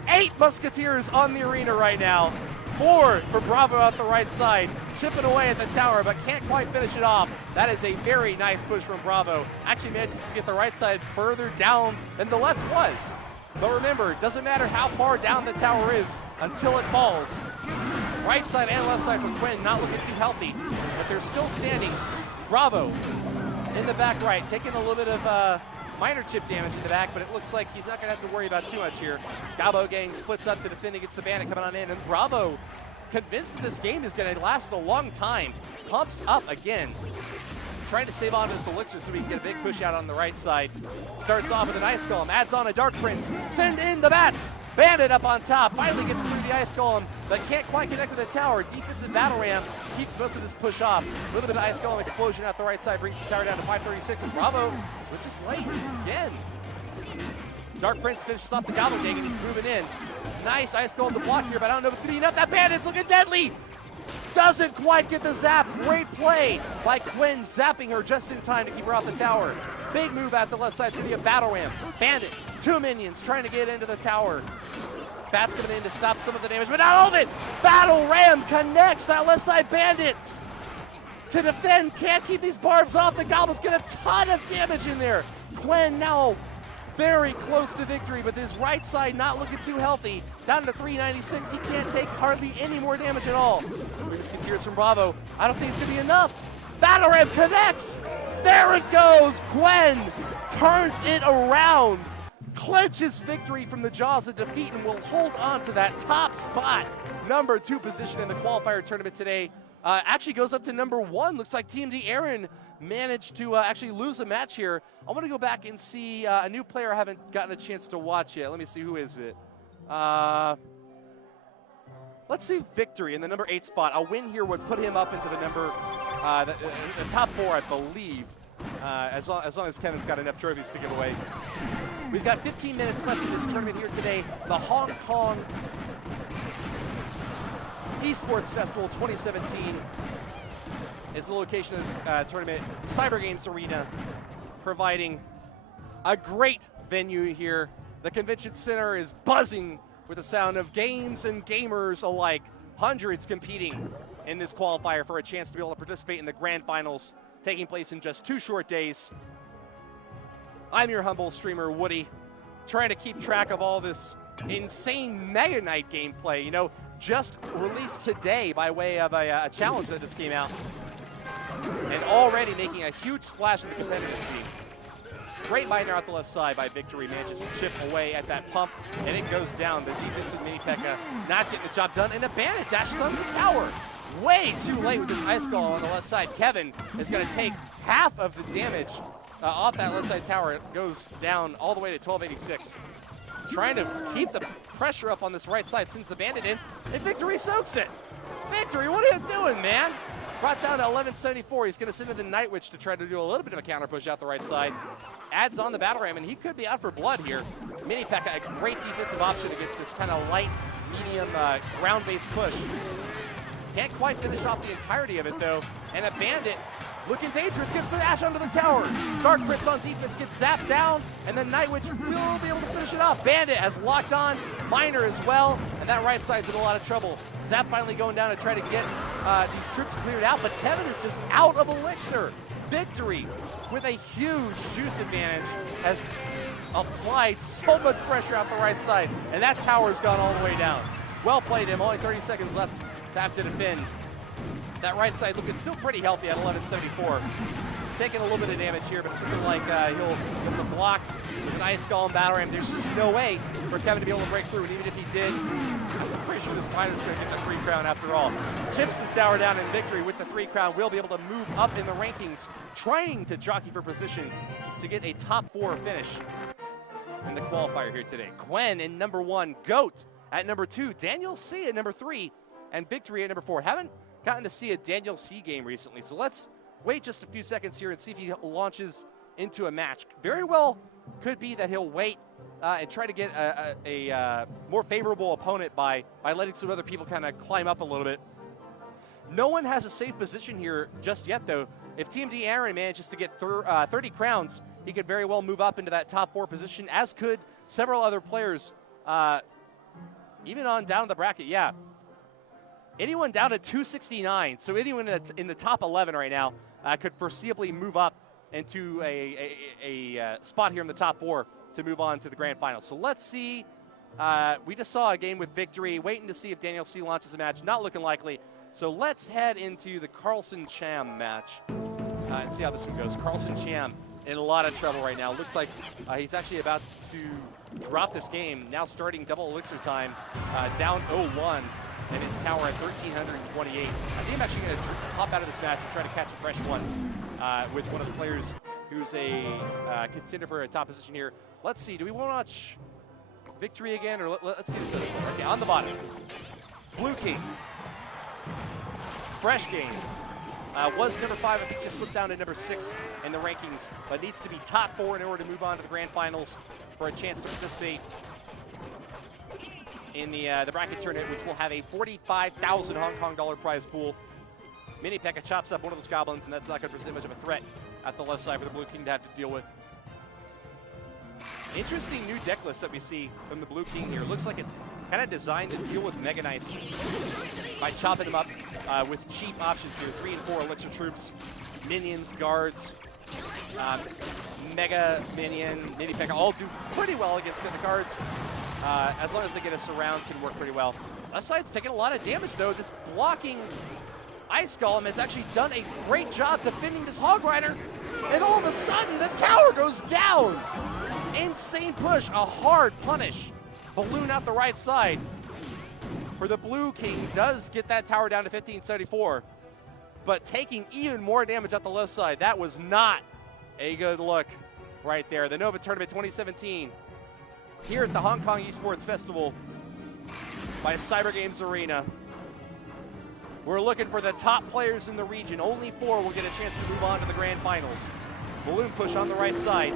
8 Musketeers on the arena right now. 4 for Bravo out the right side, chipping away at the tower, but can't quite finish it off. That is a very nice push from Bravo. Actually manages to get the right side further down than the left was. But remember, it doesn't matter how far down the tower is until it falls. Right side and left side for Quinn, not looking too healthy, but they're still standing. Bravo in the back right, taking a little bit of minor chip damage in the back, but it looks like he's not going to have to worry about too much here. Galbo gang splits up to defend against the Bandit coming on in, and Bravo, convinced that this game is going to last a long time, pumps up again. Trying to save on this elixir so we can get a big push out on the right side. Starts off with an Ice Golem, adds on a Dark Prince, send in the bats! Bandit up on top, finally gets through the Ice Golem, but can't quite connect with the tower. Defensive Battle Ram keeps most of this push off. A little bit of Ice Golem explosion out the right side brings the tower down to 536, and Bravo switches lanes again. Dark Prince finishes off the Gobbledygook and he's moving in. Nice Ice Golem to block here, but I don't know if it's going to be enough. That Bandit's looking deadly! Doesn't quite get the zap. Great play by Quinn, zapping her just in time to keep her off the tower. Big move at the left side to be a Battle Ram. Bandit, 2 minions trying to get into the tower. Bats coming in to stop some of the damage, but not all of it. Battle Ram connects that left side Bandits to defend. Can't keep these barbs off. The Goblins get a ton of damage in there. Quinn now very close to victory, but this right side not looking too healthy. Down to 396, he can't take hardly any more damage at all. Musketeers from Bravo, I don't think it's gonna be enough. Battle Ram connects, there it goes. Quinn turns it around, clinches victory from the jaws of defeat, and will hold on to that top spot. Number 2 position in the qualifier tournament today. Actually goes up to number 1. Looks like Team D Aaron managed to actually lose a match here. I want to go back and see a new player I haven't gotten a chance to watch yet. Let me see, who is it? Let's see Victory in the number 8 spot. A win here would put him up into the number, the top 4, I believe, as long as Kevin's got enough trophies to give away. We've got 15 minutes left in this tournament here today. The Hong Kong eSports Festival 2017 is the location of this tournament. Cyber Games Arena, providing a great venue here. The convention center is buzzing with the sound of games and gamers alike. Hundreds competing in this qualifier for a chance to be able to participate in the grand finals, taking place in just 2 short days. I'm your humble streamer, Woody, trying to keep track of all this insane Mega Knight gameplay. You know, just released today by way of a challenge that just came out, and already making a huge splash in the competitive scene. Great miner out the left side by Victory, manages to chip away at that pump, and it goes down. The defensive mini P.E.K.K.A. not getting the job done, and a Bandit dashes on the tower. Way too late with this Ice Golem on the left side. Kevin is going to take half of the damage off that left side tower. It goes down all the way to 1286. Trying to keep the pressure up on this right side, sends the Bandit in, and Victory soaks it. Victory, what are you doing, man? Brought down to 1174. He's going to send in the Night Witch to try to do a little bit of a counter push out the right side. Adds on the Battle Ram, and he could be out for blood here. Mini P.E.K.K.A, a great defensive option against this kind of light, medium, ground-based push. Can't quite finish off the entirety of it, though. And a Bandit, looking dangerous, gets the dash onto the tower. Dark Prince on defense gets zapped down, and then Night Witch will be able to finish it off. Bandit has locked on, Miner as well, and that right side's in a lot of trouble. Zap finally going down to try to get these troops cleared out, but Kevin is just out of elixir. Victory, with a huge juice advantage, has applied so much pressure out the right side, and that tower's gone all the way down. Well played him, only 30 seconds left to have to defend. That right side looking still pretty healthy at 1174. Taking a little bit of damage here, but it's looking like he'll get the block with an Ice Golem Battle Ram. There's just no way for Kevin to be able to break through, and even if he did, I'm pretty sure this miner's going to get the 3 crown after all. Chips the tower down in Victory with the 3 crown. Will be able to move up in the rankings, trying to jockey for position to get a top 4 finish. in the qualifier here today. Gwen in number 1, Goat at number 2, Daniel C at number 3, and Victory at number 4. Haven't gotten to see a Daniel C game recently, so let's wait just a few seconds here and see if he launches into a match. Very well could be that he'll wait and try to get a more favorable opponent by letting some other people kind of climb up a little bit. No one has a safe position here just yet, though. If TMD Aaron manages to get 30 crowns, he could very well move up into that top 4 position, as could several other players, even on down the bracket. Yeah, anyone down to 269, so anyone in the top 11 right now could foreseeably move up into a spot here in the top 4 to move on to the grand final. So let's see. We just saw a game with Victory, waiting to see if Daniel C launches a match. Not looking likely. So let's head into the Carlson Cham match and see how this one goes. Carlson Cham in a lot of trouble right now. Looks like he's actually about to drop this game. Now starting double elixir time, down 0-1, and his tower at 1,328. I think I'm actually going to hop out of this match and try to catch a fresh one with one of the players who's a contender for a top position here. Let's see. Do we want to watch Victory again, or let's see this other one. Okay, on the bottom, Blue King. Fresh game. Was number 5, I think just slipped down to number 6 in the rankings, but needs to be top 4 in order to move on to the grand finals for a chance to participate in the bracket tournament, which will have a 45,000 Hong Kong dollar prize pool. Mini Pekka chops up one of those goblins, and that's not going to present much of a threat at the left side for the Blue King to have to deal with. Interesting new deck list that we see from the Blue King here. Looks like it's kind of designed to deal with Mega Knights by chopping them up with cheap options here. 3 and 4 elixir troops, minions, guards, Mega Minion, Mini Pekka all do pretty well against the cards. As long as they get us around, can work pretty well. Left side's taking a lot of damage though. This blocking Ice Golem has actually done a great job defending this Hog Rider, and all of a sudden the tower goes down. Insane push, a hard punish. Balloon out the right side for the Blue King does get that tower down to 1574, but taking even more damage at the left side. That was not a good look right there. The Nova Tournament 2017 here at the Hong Kong eSports Festival by Cyber Games Arena. We're looking for the top players in the region. Only 4 will get a chance to move on to the grand finals. Balloon push on the right side.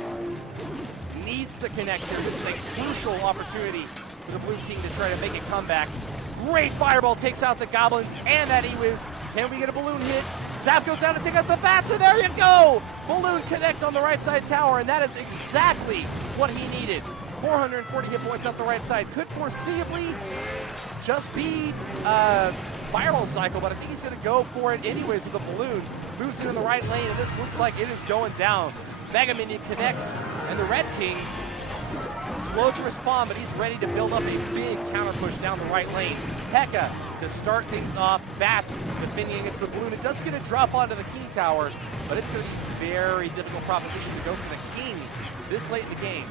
Needs to connect here. This is a crucial opportunity for the Blue King to try to make a comeback. Great fireball takes out the goblins and that E-Wiz. Can we get a balloon hit? Zap goes down to take out the bats, and there you go! Balloon connects on the right side tower, and that is exactly what he needed. 440 hit points up the right side. Could foreseeably just be fireball cycle, but I think he's going to go for it anyways with the balloon. Moves it in the right lane, and this looks like it is going down. Mega Minion connects, and the Red King slow to respond, but he's ready to build up a big counter push down the right lane. Pekka to start things off. Bats defending against the balloon. It does get a drop onto the King Tower, but it's going to be a very difficult proposition to go for the King this late in the game.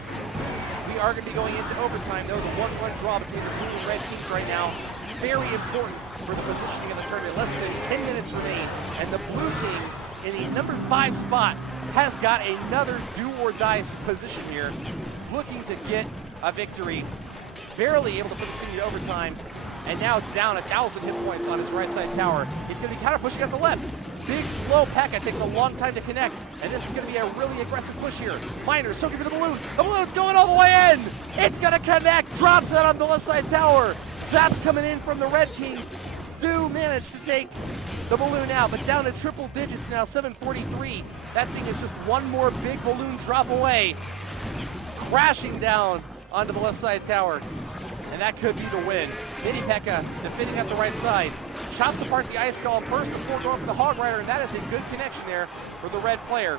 We are going to be going into overtime, though. The 1-1 draw between the Blue and Red Kings right now. Very important for the positioning of the tournament. Less than 10 minutes remain, and the Blue King in the number 5 spot has got another do-or-die position here, looking to get a victory. Barely able to put this into overtime, and now it's down 1,000 hit points on his right side tower. He's going to be kind of pushing at the left. Big, slow Pekka takes a long time to connect, and this is going to be a really aggressive push here. Miner soaking for the balloon. The balloon's going all the way in. It's going to connect, drops it on the left side tower. Zap's coming in from the Red King. Do manage to take the balloon out, but down to triple digits now, 743. That thing is just one more big balloon drop away, crashing down onto the left side tower, and that could be the win. Mini Pekka defending at the right side, chops apart the Ice Golem first before going for the Hog Rider, and that is a good connection there for the red player.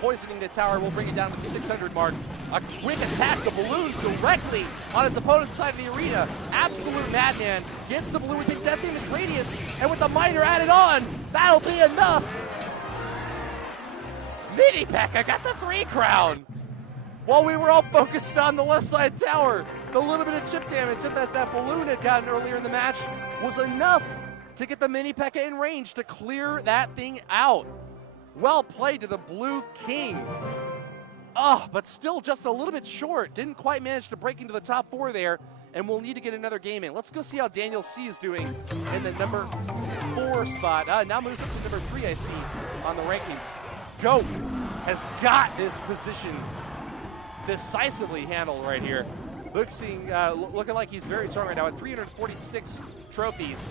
Poisoning the tower will bring it down to the 600 mark. A quick attack, the balloon directly on his opponent's side of the arena. Absolute madman gets the balloon within death damage radius, and with the miner added on, that'll be enough. Mini Pekka got the 3 crown. While we were all focused on the left side tower, the little bit of chip damage that balloon had gotten earlier in the match was enough to get the Mini Pekka in range to clear that thing out. Well played to the Blue King. Oh, but still just a little bit short. Didn't quite manage to break into the top 4 there, and we'll need to get another game in. Let's go see how Daniel C is doing in the number 4 spot. Now moves up to number 3, I see, on the rankings. Go has got this position decisively handled right here. Looking like he's very strong right now at 346 trophies.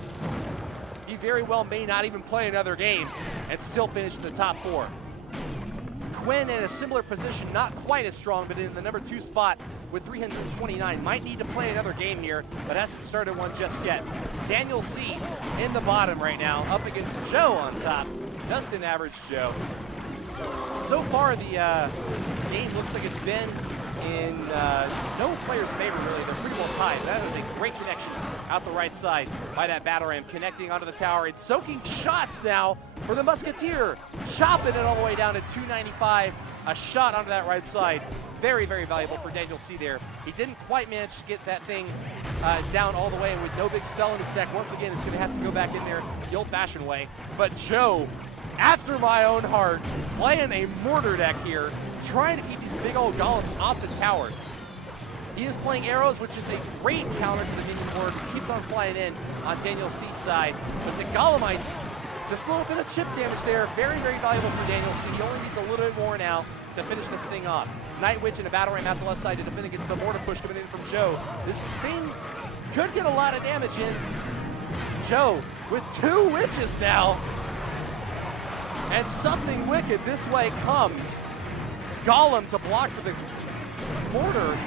He very well may not even play another game and still finish in the top 4. Quinn in a similar position, not quite as strong, but in the number 2 spot with 329. Might need to play another game here, but hasn't started one just yet. Daniel C in the bottom right now, up against Joe on top. Just an average Joe. So far, the game looks like it's been in no player's favor, really. They're pretty well tied. That was a great connection out the right side by that battle ram, connecting onto the tower and soaking shots now for the Musketeer. Chopping it all the way down to 295. A shot onto that right side. Very, very valuable for Daniel C there. He didn't quite manage to get that thing down all the way, and with no big spell in his deck, once again, it's going to have to go back in there the old-fashioned way. But Joe, after my own heart, playing a mortar deck here, trying to keep these big old golems off the tower. He is playing arrows, which is a great counter to the minion horde, which keeps on flying in on Daniel C's side. But the Golemites, just a little bit of chip damage there. Very, very valuable for Daniel C. He only needs a little bit more now to finish this thing off. Night Witch and a battle ram at the left side to defend against the mortar push coming in from Joe. This thing could get a lot of damage in. Joe with 2 witches now. And something wicked this way comes. Golem to block for the mortar.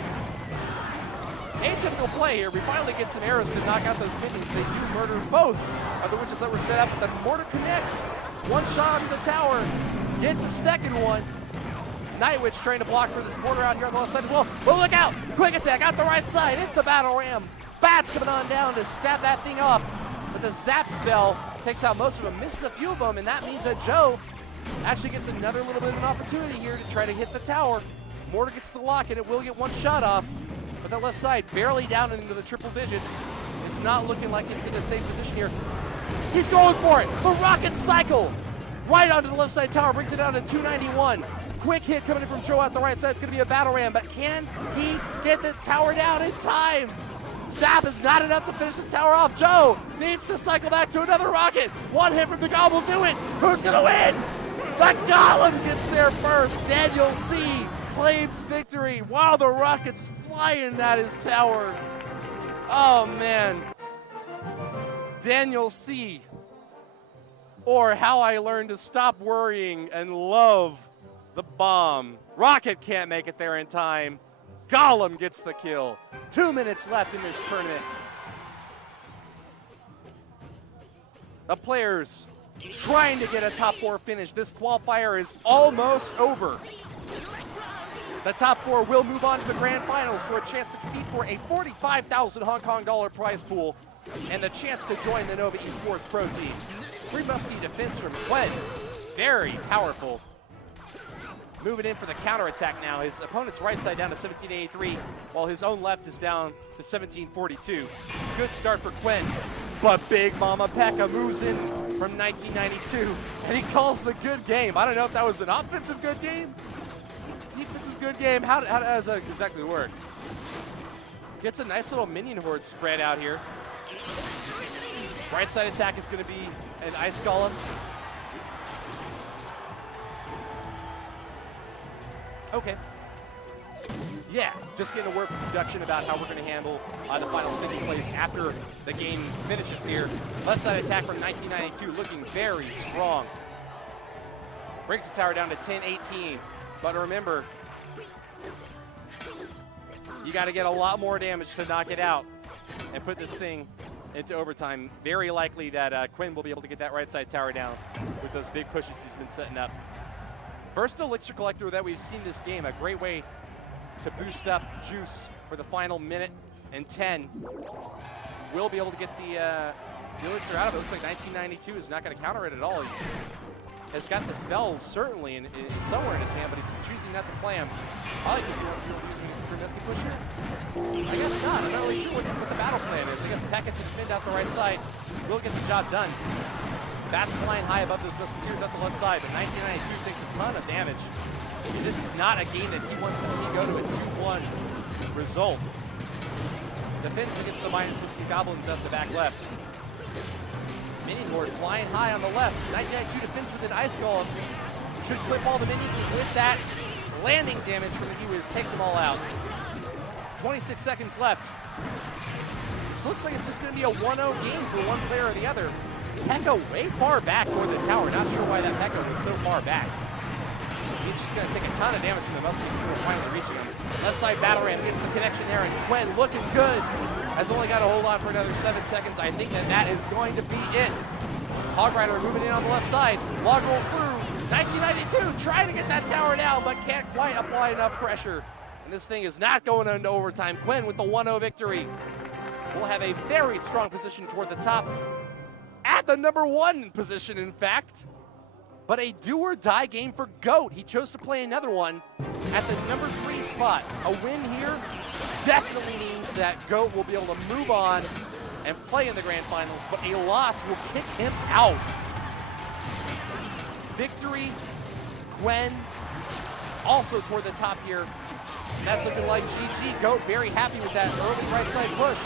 Atypical play here. We finally get some arrows to knock out those minions. They do murder both of the witches that were set up. The mortar connects. One shot onto the tower. Gets a second one. Night Witch trying to block for this mortar out here on the left side as well. Oh, look out! Quick attack out the right side. It's the battle ram. Bats coming on down to stab that thing up. But the zap spell takes out most of them, misses a few of them, and that means that Joe actually gets another little bit of an opportunity here to try to hit the tower. Mortar gets the lock, and it will get one shot off. But that left side barely down into the triple digits. It's not looking like it's in a safe position here. He's going for it. The rocket cycle right onto the left side tower, brings it down to 291. Quick hit coming in from Joe out the right side. It's going to be a battle ram, but can he get the tower down in time? Zap is not enough to finish the tower off. Joe needs to cycle back to another rocket. One hit from the Golem will do it. Who's going to win? The Golem gets there first. Daniel C claims victory while the rocket's flying at his tower. Oh, man. Daniel C, or How I Learned to Stop Worrying and Love the Bomb. Rocket can't make it there in time. Golem gets the kill. 2 minutes left in this tournament. The players trying to get a top 4 finish. This qualifier is almost over. The top 4 will move on to the grand finals for a chance to compete for a 45,000 Hong Kong dollar prize pool and the chance to join the Nova eSports Pro Team. 3 must-be defense from Qued. Very powerful. Moving in for the counterattack now. His opponent's right side down to 1783, while his own left is down to 1742. Good start for Quinn, but Big Mama Pekka moves in from 1992, and he calls the good game. I don't know if that was an offensive good game, defensive good game. How does that exactly work? Gets a nice little minion horde spread out here. Right side attack is going to be an Ice Golem. Okay. Yeah, just getting a word from production about how we're going to handle the finals taking place after the game finishes here. Left side attack from 1992 looking very strong. Brings the tower down to 10-18. But remember, you got to get a lot more damage to knock it out and put this thing into overtime. Very likely that Quinn will be able to get that right side tower down with those big pushes he's been setting up. First elixir collector that we've seen this game, a great way to boost up juice for the final minute and 10. Will be able to get the elixir out of it. Looks like 1992 is not going to counter it at all. He has got the spells certainly in somewhere in his hand, but he's choosing not to play them. I like to see what's going to use when he's Strinetsky pushing it. I guess not. I'm not really sure what the battle plan is. I guess Pekka to defend out the right side will get the job done. Bats flying high above those Musketeers at the left side, but 1992 takes a ton of damage. This is not a game that he wants to see go to a 2-1 result. Defends against the Miners with some goblins up the back left. Minion Horde flying high on the left. 1992 defends with an Ice Golem. Should clip all the minions, and with that landing damage from the Hewiz takes them all out. 26 seconds left. This looks like it's just going to be a 1-0 game for one player or the other. Pekka way far back toward the tower. Not sure why that Pekka was so far back. He's just going to take a ton of damage from the Musket before finally reaching him. Left side battle ram gets the connection there, and Quen looking good. Has only got to hold on for another 7 seconds. I think that is going to be it. Hog Rider moving in on the left side. Log rolls through. 1992 trying to get that tower down, but can't quite apply enough pressure. And this thing is not going into overtime. Quen with the 1-0 victory. Will have a very strong position toward the top. At the number 1 position, in fact. But a do-or-die game for GOAT. He chose to play another one at the number 3 spot. A win here definitely means that GOAT will be able to move on and play in the grand finals, but a loss will kick him out. Victory, Quen, also toward the top here. That's looking like GG. GOAT very happy with that early right side push.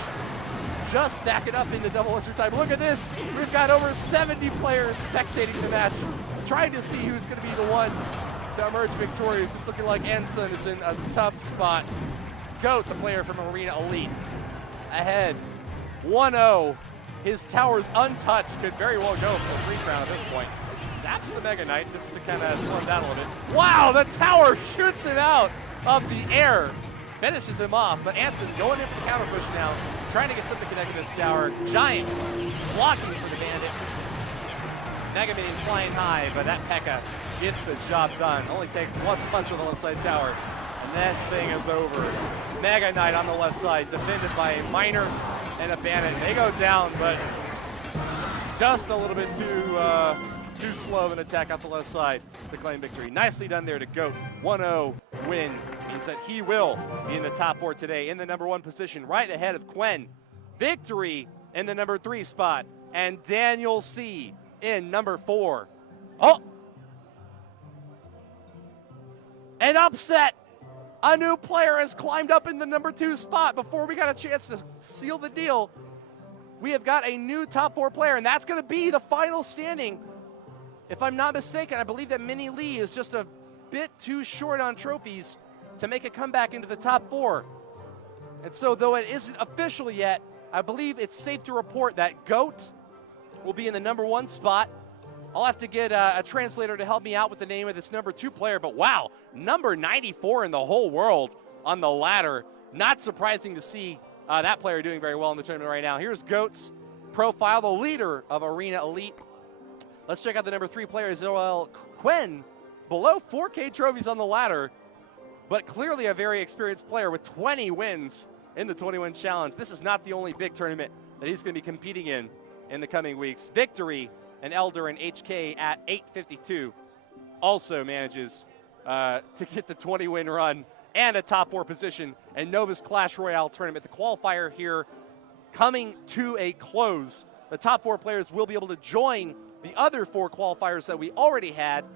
Just stack it up into double extra time. Look at this. We've got over 70 players spectating the match, trying to see who's going to be the one to emerge victorious. It's looking like Ensign is in a tough spot. GOAT, the player from Arena Elite, ahead 1-0. His tower's untouched. Could very well go for a free crown at this point. Zaps the Mega Knight just to kind of slow him down a little bit. Wow, the tower shoots him out of the air. Finishes him off, but Anson going in for the counter push now, trying to get something connected to this tower. Giant blocking for the Bandit. Mega Minion flying high, but that Pekka gets the job done. Only takes one punch on the left side tower, and this thing is over. Mega Knight on the left side, defended by a Miner and a Bandit. They go down, but just a little bit too slow of an attack out the left side to claim victory. Nicely done there to GOAT. 1-0 win means that he will be in the top 4 today in the number 1 position, right ahead of Quen. Victory in the number 3 spot, and Daniel C in number 4. Oh! An upset! A new player has climbed up in the number 2 spot. Before we got a chance to seal the deal, we have got a new top 4 player, and that's going to be the final standing. If I'm not mistaken, I believe that Mini Lee is just a bit too short on trophies to make a comeback into the top 4. And so, though it isn't official yet, I believe it's safe to report that GOAT will be in the number 1 spot. I'll have to get a translator to help me out with the name of this number 2 player, but wow, number 94 in the whole world on the ladder. Not surprising to see that player doing very well in the tournament right now. Here's GOAT's profile, the leader of Arena Elite. Let's check out the number 3 player, Royale. Quen, below 4K trophies on the ladder, but clearly a very experienced player with 20 wins in the 21 Challenge. This is not the only big tournament that he's going to be competing in the coming weeks. Victory and Elder and HK at 852 also manages to get the 20-win run and a top 4 position in Nova's Clash Royale tournament. The qualifier here coming to a close. The top 4 players will be able to join the other 4 qualifiers that we already had: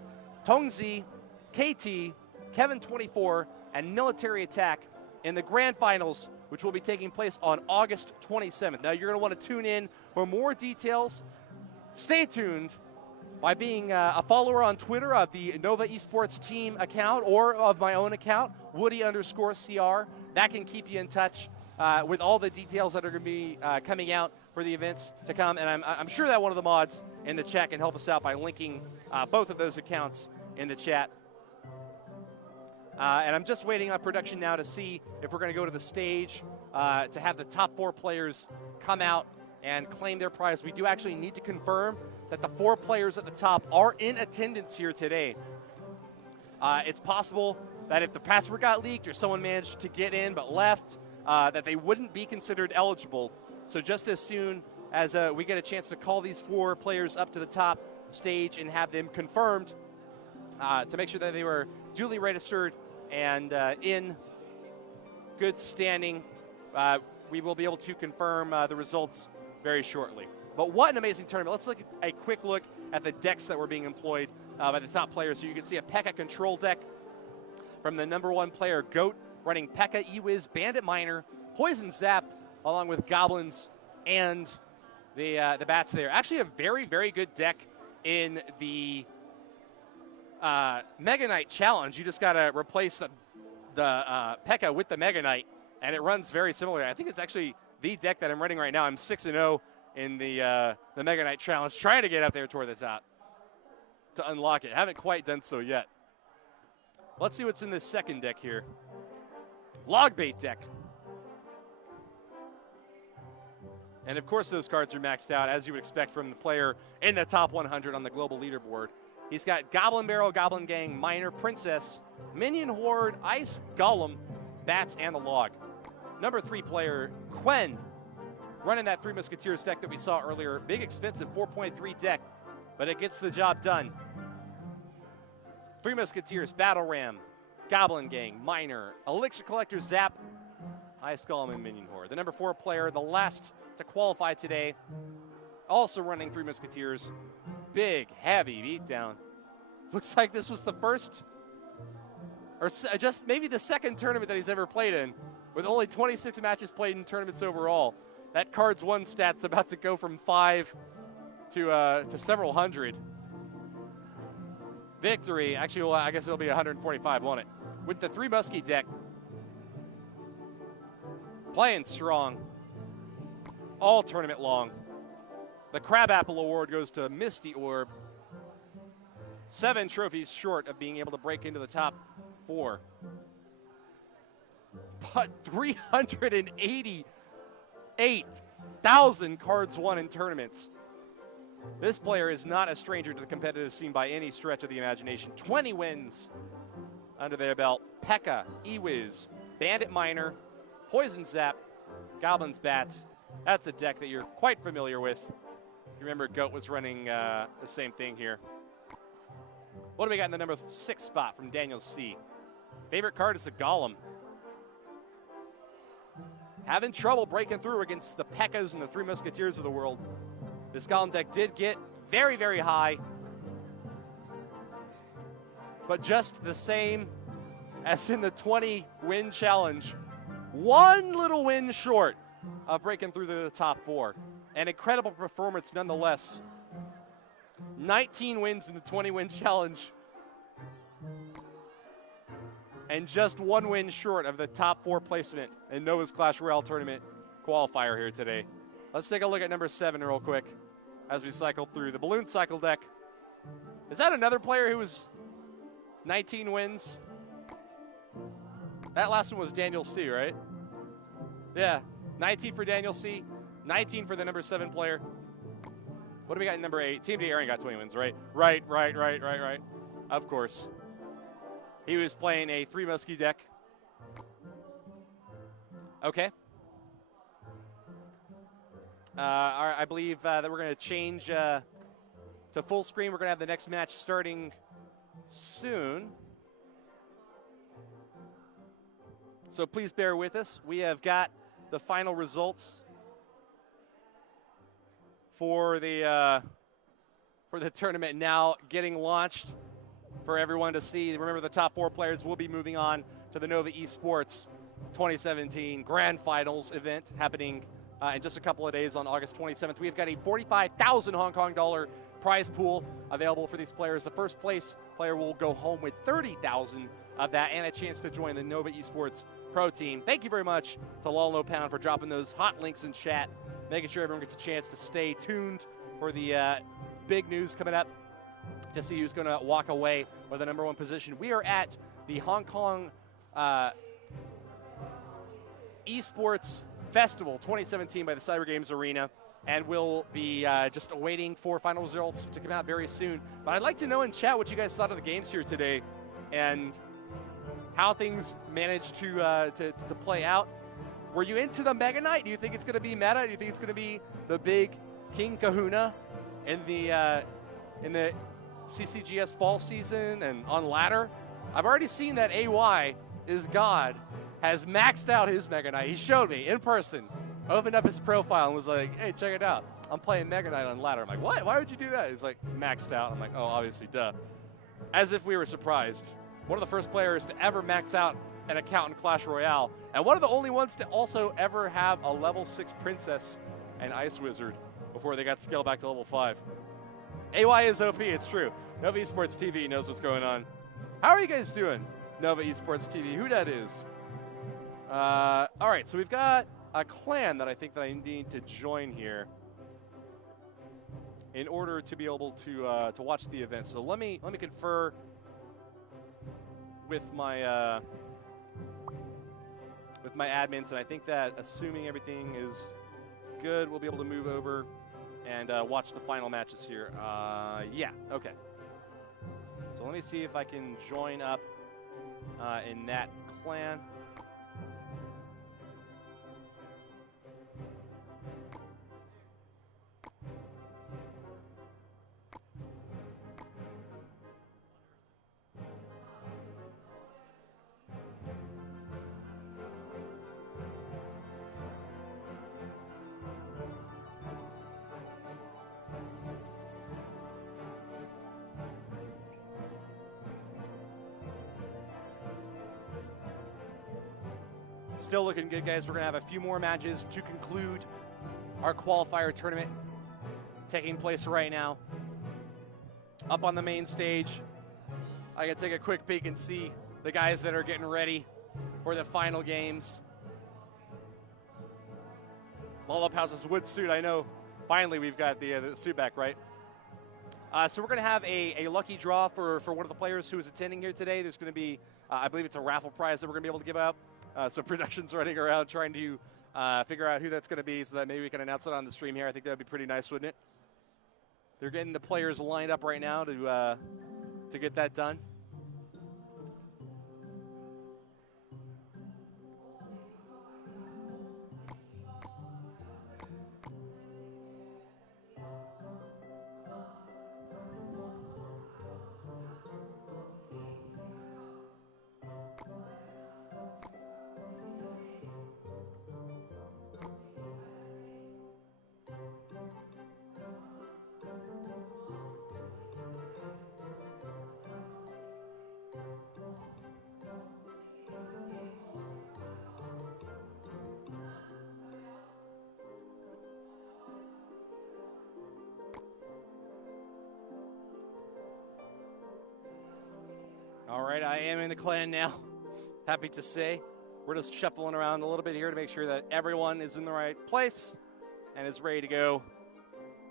Tongzi, KT, Kevin24, and Military Attack in the grand finals, which will be taking place on August 27th. Now, you're going to want to tune in for more details. Stay tuned by being a follower on Twitter of the Nova eSports team account or of my own account, Woody_CR. That can keep you in touch with all the details that are going to be coming out for the events to come. And I'm sure that one of the mods in the chat can help us out by linking both of those accounts in the chat. And I'm just waiting on production now to see if we're going to go to the stage to have the top 4 players come out and claim their prize. We do actually need to confirm that the 4 players at the top are in attendance here today. It's possible that if the password got leaked or someone managed to get in but left, that they wouldn't be considered eligible. So just as soon as we get a chance to call these 4 players up to the top stage and have them confirmed to make sure that they were duly registered and in good standing, we will be able to confirm the results very shortly. But what an amazing tournament. Let's look at a quick look at the decks that were being employed by the top players. So you can see a Pekka control deck from the number 1 player, Goat, running P.E.K.K.A, E-Wiz, Bandit Miner, Poison Zap, along with Goblins and the Bats there. Actually a very, very good deck in the Mega Knight Challenge. You just got to replace the P.E.K.K.A with the Mega Knight, and it runs very similar. I think it's actually the deck that I'm running right now. I'm 6-0 in the Mega Knight Challenge, trying to get up there toward the top to unlock it. Haven't quite done so yet. Let's see what's in this second deck here. Logbait deck. And of course those cards are maxed out, as you would expect from the player in the top 100 on the global leaderboard. He's got Goblin Barrel, Goblin Gang, Miner, Princess, Minion Horde, Ice, Golem, Bats, and the Log. Number 3 player, Quen, running that Three Musketeers deck that we saw earlier. Big, expensive 4.3 deck, but it gets the job done. Three Musketeers, Battle Ram, Goblin Gang, Miner, Elixir Collector, Zap, Ice Golem, and Minion Horde. The number 4 player, the last to qualify today, also running Three Musketeers. Big, heavy beatdown. Looks like this was the first, or just maybe the second tournament that he's ever played in, with only 26 matches played in tournaments overall. That Cards 1 stat's about to go from 5 to several hundred. Victory, actually, well, I guess it'll be 145, won't it? With the Three Muskie deck, playing strong, all tournament long. The Crabapple Award goes to Misty Orb. 7 trophies short of being able to break into the top 4. But 388,000 cards won in tournaments. This player is not a stranger to the competitive scene by any stretch of the imagination. 20 wins under their belt. P.E.K.K.A, E-Wiz, Bandit Miner, Poison Zap, Goblins Bats. That's a deck that you're quite familiar with. You remember Goat was running the same thing here. What do we got in the number 6 spot from Daniel C? Favorite card is the Golem. Having trouble breaking through against the P.E.K.K.As and the Three Musketeers of the world. This Golem deck did get very, very high, but just the same as in the 20-win challenge. One little win short of breaking through the top 4. An incredible performance nonetheless. 19 wins in the 20-win challenge, and just 1 win short of the top 4 placement in Nova's Clash Royale tournament qualifier here today. Let's take a look at number 7 real quick as we cycle through the Balloon Cycle deck. Is that another player who was 19 wins? That last one was Daniel C, right? Yeah, 19 for Daniel C, 19 for the number 7 player. What do we got in number 8? Team D Aaron got 20 wins, right? Right. Of course. He was playing a Three Muskie deck. Okay. I believe that we're going to change to full screen. We're going to have the next match starting soon. So please bear with us. We have got the final results for the tournament now getting launched for everyone to see. Remember, the top 4 players will be moving on to the Nova eSports 2017 Grand Finals event happening in just a couple of days on August 27th. We've got a 45,000 Hong Kong dollar prize pool available for these players. The first place player will go home with 30,000 of that and a chance to join the Nova eSports Pro Team. Thank you very much to Lol No Pound for dropping those hot links in chat, making sure everyone gets a chance to stay tuned for the big news coming up to see who's going to walk away with the number 1 position. We are at the Hong Kong eSports Festival 2017 by the Cyber Games Arena, and we'll be just awaiting for final results to come out very soon. But I'd like to know in chat what you guys thought of the games here today and how things managed to play out. Were you into the Mega Knight? Do you think it's going to be meta? Do you think it's going to be the big King Kahuna in the CCGS fall season and on ladder? I've already seen that AY is God has maxed out his Mega Knight. He showed me in person, opened up his profile and was like, hey, check it out. I'm playing Mega Knight on ladder. I'm like, what? Why would you do that? He's like, maxed out. I'm like, oh, obviously, duh. As if we were surprised. one of the first players to ever max out an account in Clash Royale, and one of the only ones to also ever have a level 6 Princess and Ice Wizard before they got scaled back to level 5. AY is OP, it's true. Nova Esports TV knows what's going on. How are you guys doing, Nova Esports TV? Who that is? All right, so we've got a clan that I think that I need to join here in order to be able to watch the event. So let me confer with my admins, and I think that assuming everything is good, we'll be able to move over and watch the final matches here. Yeah, okay. So let me see if I can join up in that clan. Still looking good, guys. We're going to have a few more matches to conclude our qualifier tournament taking place right now. Up on the main stage, I can take a quick peek and see the guys that are getting ready for the final games. Lollapal's wood suit, I know. Finally, we've got the suit back, right? So we're going to have a lucky draw for one of the players who is attending here today. There's going to be, I believe it's a raffle prize that we're going to be able to give out. So production's running around trying to figure out who that's going to be so that maybe we can announce it on the stream here. I think that would be pretty nice, wouldn't it? They're getting the players lined up right now to get that done. All right, I am in the clan now. Happy to say. We're just shuffling around a little bit here to make sure that everyone is in the right place and is ready to go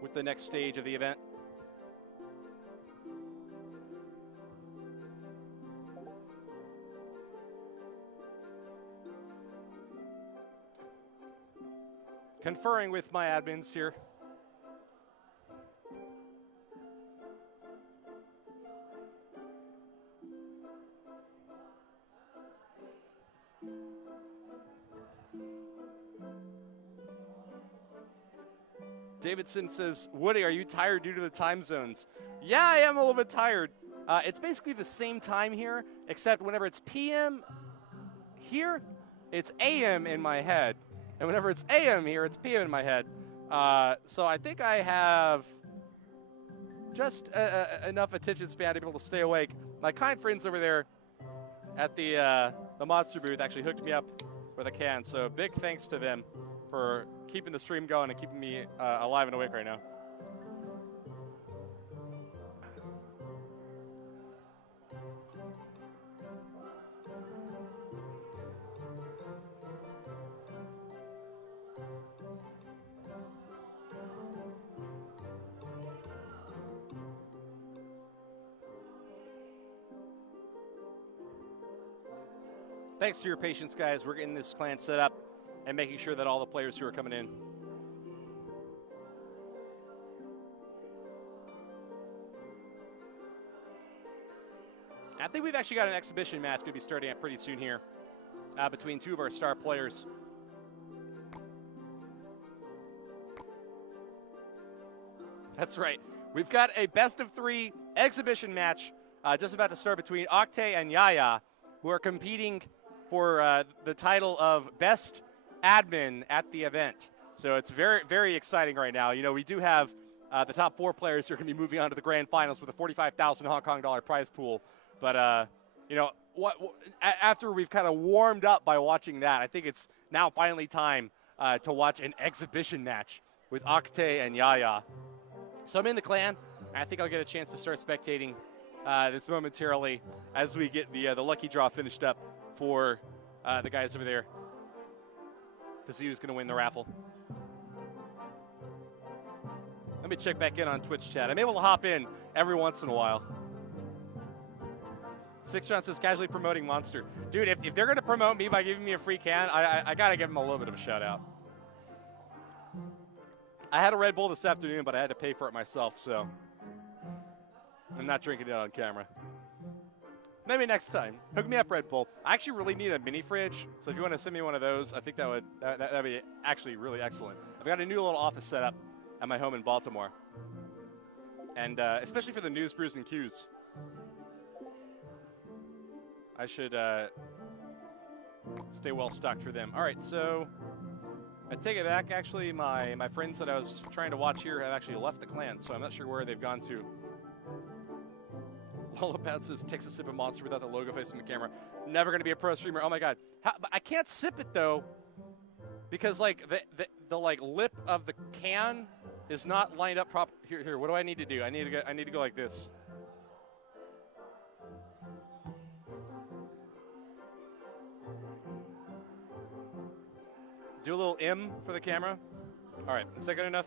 with the next stage of the event. Conferring with my admins here. Davidson says, Woody, are you tired due to the time zones? Yeah, I am a little bit tired. It's basically the same time here, except whenever it's PM here, it's AM in my head. And whenever it's AM here, it's PM in my head. So I think I have just enough attention span to be able to stay awake. My kind friends over there at the Monster booth actually hooked me up with a can, so big thanks to them for keeping the stream going and keeping me alive and awake right now. Thanks to your patience, guys. We're getting this clan set up and making sure that all the players who are coming in. I think we've actually got an exhibition match going to be starting up pretty soon here between two of our star players. That's right. We've got a best-of-3 exhibition match just about to start between Octay and Yaya, who are competing for the title of Best Admin at the event. So it's very, very exciting right now. You know, we do have the top 4 players who are going to be moving on to the grand finals with a 45,000 Hong Kong dollar prize pool. But you know, after we've kind of warmed up by watching that, I think it's now finally time to watch an exhibition match with Octane and Yaya. So I'm in the clan, and I think I'll get a chance to start spectating this momentarily as we get the lucky draw finished up for the guys over there to see who's going to win the raffle. Let me check back in on Twitch chat. I'm able to hop in every once in a while. 6 Round says casually promoting Monster. Dude, if they're going to promote me by giving me a free can, I got to give them a little bit of a shout out. I had a Red Bull this afternoon, but I had to pay for it myself, so I'm not drinking it on camera. Maybe next time. Hook me up, Red Bull. I actually really need a mini fridge, so if you want to send me one of those, I think that'd be actually really excellent. I've got a new little office set up at my home in Baltimore, and especially for the news, brews, and cues. I should stay well stocked for them. All right, so I take it back. Actually, my friends that I was trying to watch here have actually left the clan, so I'm not sure where they've gone to. Lollapad says takes a sip of Monster without the logo face in the camera. Never going to be a pro streamer. Oh my God, but I can't sip it though, because like the like lip of the can is not lined up proper. Here, what do I need to do? I need to go like this. Do a little M for the camera. All right, is that good enough?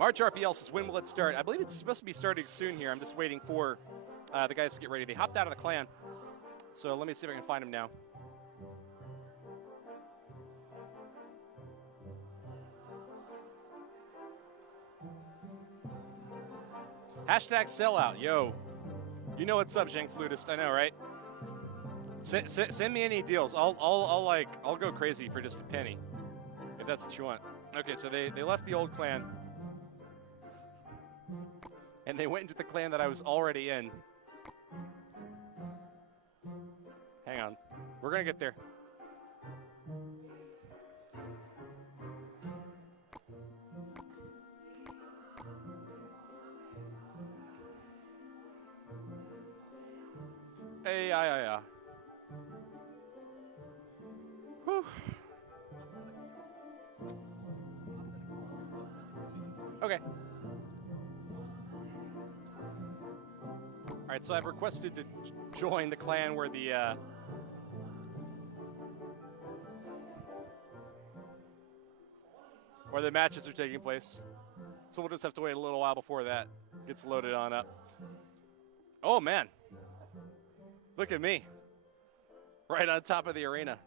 March RPL says, when will it start? I believe it's supposed to be starting soon here. I'm just waiting for the guys to get ready. They hopped out of the clan. So let me see if I can find them now. Hashtag sellout, yo. You know what's up, Zhang Flutist, I know, right? Send me any deals. I'll go crazy for just a penny, if that's what you want. Okay, so they left the old clan, and they went into the clan that I was already in. Hang on, we're gonna get there. Hey, yeah. Whew. Okay. All right, so I've requested to join the clan where the matches are taking place. So we'll just have to wait a little while before that gets loaded on up. Oh man. Look at me. Right on top of the arena.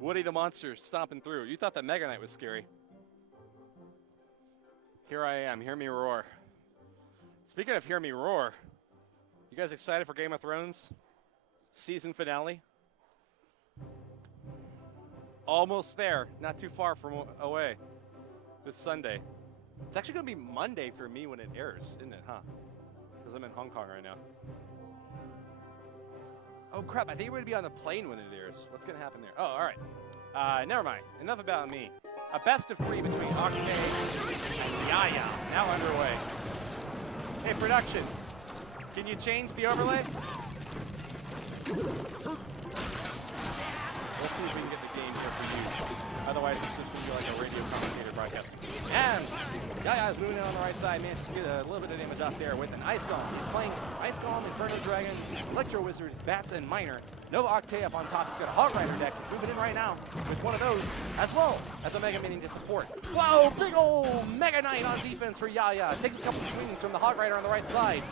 Woody the Monster stomping through. You thought that Mega Knight was scary. Here I am. Hear me roar. Speaking of hear me roar, you guys excited for Game of Thrones season finale? Almost there. Not too far from away. This Sunday. It's actually going to be Monday for me when it airs, isn't it, huh? Because I'm in Hong Kong right now. Oh crap, I think we're going to be on the plane when it airs. What's going to happen there? Oh, all right. Never mind. Enough about me. A best of 3 between Octane and Yaya now underway. Hey, production. Can you change the overlay? We'll see if we can get the game here for you. Otherwise, it's just going to be like a radio commentator broadcast. And Yaya is moving in on the right side. Manages to get a little bit of damage off there with an Ice Golem. He's playing Ice Golem, Inferno Dragon, Electro Wizard, Bats, and Miner. Nova Octane up on top. He's got a Hog Rider deck. He's moving in right now with one of those, as well as a Mega Minion to support. Whoa, big ol' Mega Knight on defense for Yaya. Takes a couple of swings from the Hog Rider on the right side.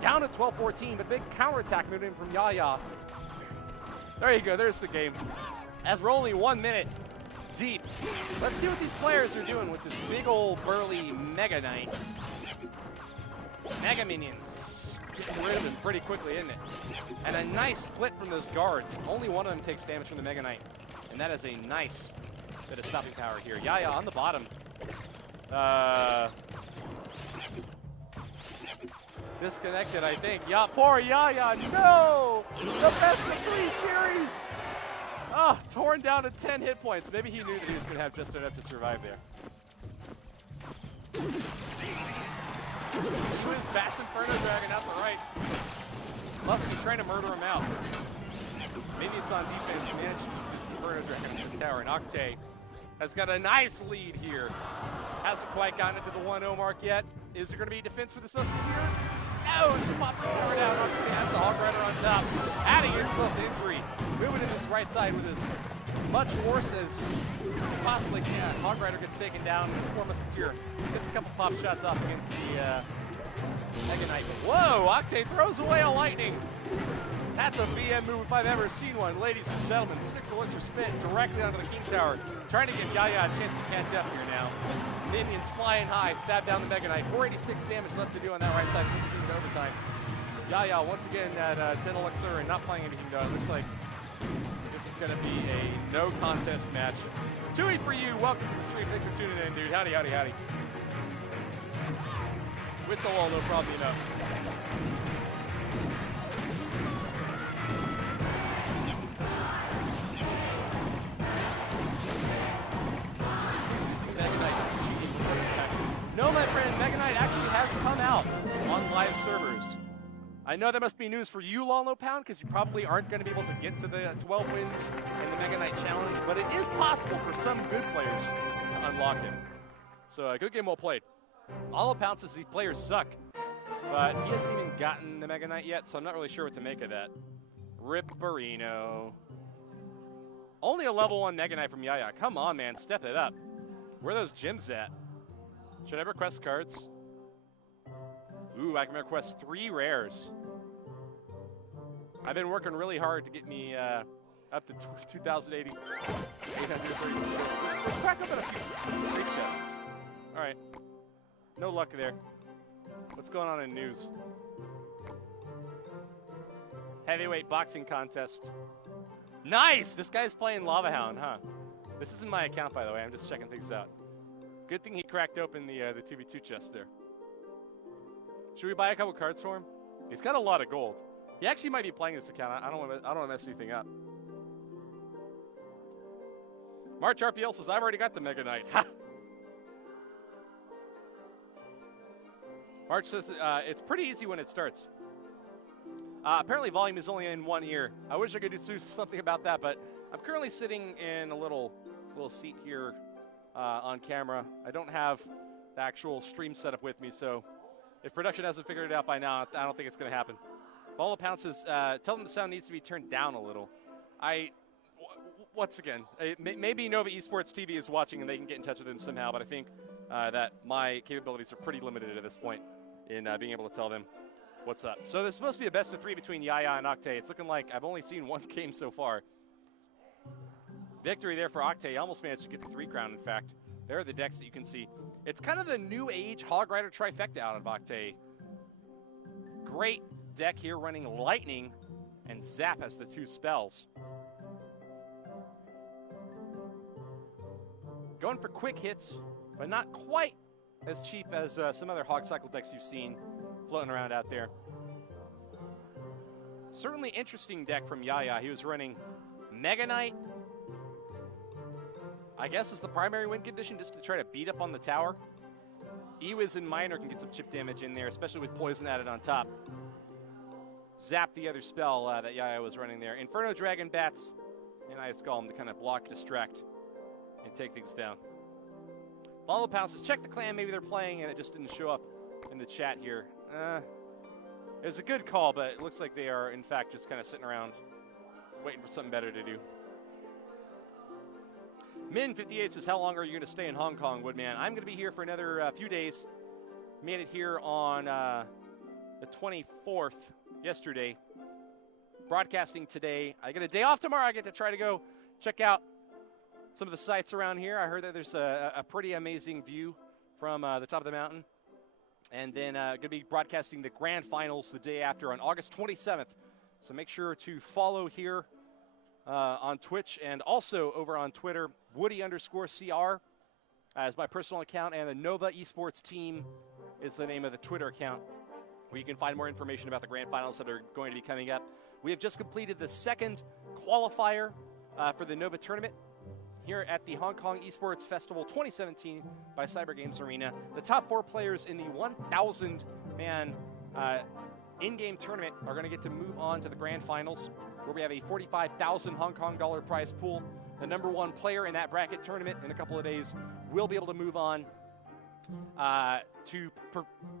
Down at 12-14, but big counterattack moving in from Yaya. There you go, there's the game. As we're only 1 minute deep, let's see what these players are doing with this big ol' burly Mega Knight. Mega Minions getting rid of him pretty quickly, isn't it? And a nice split from those guards. Only one of them takes damage from the Mega Knight. And that is a nice bit of stopping power here. Yaya on the bottom. Disconnected, I think. Yeah, poor Yaya. No! The best of 3 series! Oh, torn down to 10 hit points. Maybe he knew that he was going to have just enough to survive there. He was Bats Inferno Dragon out the right. Must be trying to murder him out. Maybe it's on defense. Managed to keep this Inferno Dragon in the tower. And Octane has got a nice lead here. Hasn't quite gotten into the 1-0 mark yet. Is there going to be defense for this Musketeer? No, she pops the tower down. Octane has a Hog Rider on top. Adding insult to injury. Moving to this right side with his much force as possibly can. Hog Rider gets taken down. This poor Musketeer gets a couple pop shots off against the Mega Knight. Whoa, Octane throws away a lightning. That's a VM move if I've ever seen one. Ladies and gentlemen, 6 elixirs spent directly onto the King Tower. Trying to give Yaya a chance to catch up here now. Minions flying high, stab down the Mega Knight. 486 damage left to do on that right side. We'll see it overtime. Yaya once again at 10 elixir and not playing anything though. It looks like this is going to be a no contest match. Chewy for you, welcome to the stream. Thanks for tuning in, dude. Howdy, howdy, howdy. With the wall, no problem enough. No, my friend, Mega Knight actually has come out on live servers. I know that must be news for you, Lolno Pound, because you probably aren't going to be able to get to the 12 wins in the Mega Knight Challenge, but it is possible for some good players to unlock him. So, good game well played. Lolno Pound says these players suck, but he hasn't even gotten the Mega Knight yet, so I'm not really sure what to make of that. Rip Barino. Only a level 1 Mega Knight from Yaya. Come on, man, step it up. Where are those gems at? Should I request cards? Ooh, I can request 3 rares. I've been working really hard to get me up to 2,080. 836. Let's crack open a few great chests. All right. No luck there. What's going on in news? Heavyweight boxing contest. Nice! This guy's playing Lava Hound, huh? This isn't my account, by the way. I'm just checking things out. Good thing he cracked open the 2v2 chest there. Should we buy a couple cards for him? He's got a lot of gold. He actually might be playing this account. I don't want to mess anything up. March RPL says, I've already got the Mega Knight. Ha! March says it's pretty easy when it starts. Apparently volume is only in one ear. I wish I could do something about that, but I'm currently sitting in a little seat here on camera. I don't have the actual stream setup with me, so if production hasn't figured it out by now, I don't think it's going to happen. Ball Pound says, tell them the sound needs to be turned down a little. Once again, maybe Nova Esports TV is watching and they can get in touch with them somehow, but I think that my capabilities are pretty limited at this point in being able to tell them what's up. So this is supposed to be a best of 3 between Yaya and Octane. It's looking like I've only seen 1 game so far. Victory there for Octane. He almost managed to get the 3 crown, in fact. There are the decks that you can see. It's kind of the new age Hog Rider trifecta out of Octane. Great deck here running Lightning, and Zap has the 2 spells. Going for quick hits, but not quite as cheap as some other Hog Cycle decks you've seen floating around out there. Certainly interesting deck from Yaya. He was running Mega Knight, I guess, is the primary win condition, just to try to beat up on the tower. Ewiz and Miner can get some chip damage in there, especially with Poison added on top. Zap the other spell that Yaya was running there. Inferno Dragon Bats and Ice Golem to kind of block, distract, and take things down. Lalo Pound says, check the clan, maybe they're playing, and it just didn't show up in the chat here. It was a good call, but it looks like they are, in fact, just kind of sitting around waiting for something better to do. Min58 says, how long are you going to stay in Hong Kong, Woodman? I'm going to be here for another few days. Made it here on the 24th, yesterday. Broadcasting today. I get a day off tomorrow. I get to try to go check out some of the sites around here. I heard that there's a pretty amazing view from the top of the mountain. And then going to be broadcasting the grand finals the day after on August 27th. So make sure to follow here on Twitch and also over on Twitter, Woody_CR as my personal account, and the Nova Esports team is the name of the Twitter account where you can find more information about the grand finals that are going to be coming up. We have just completed the 2nd qualifier for the Nova tournament here at the Hong Kong Esports Festival 2017 by Cyber Games Arena. The top 4 players in the 1,000-man in-game tournament are going to get to move on to the grand finals, where we have a 45,000 Hong Kong dollar prize pool. The number one player in that bracket tournament in a couple of days will be able to move on to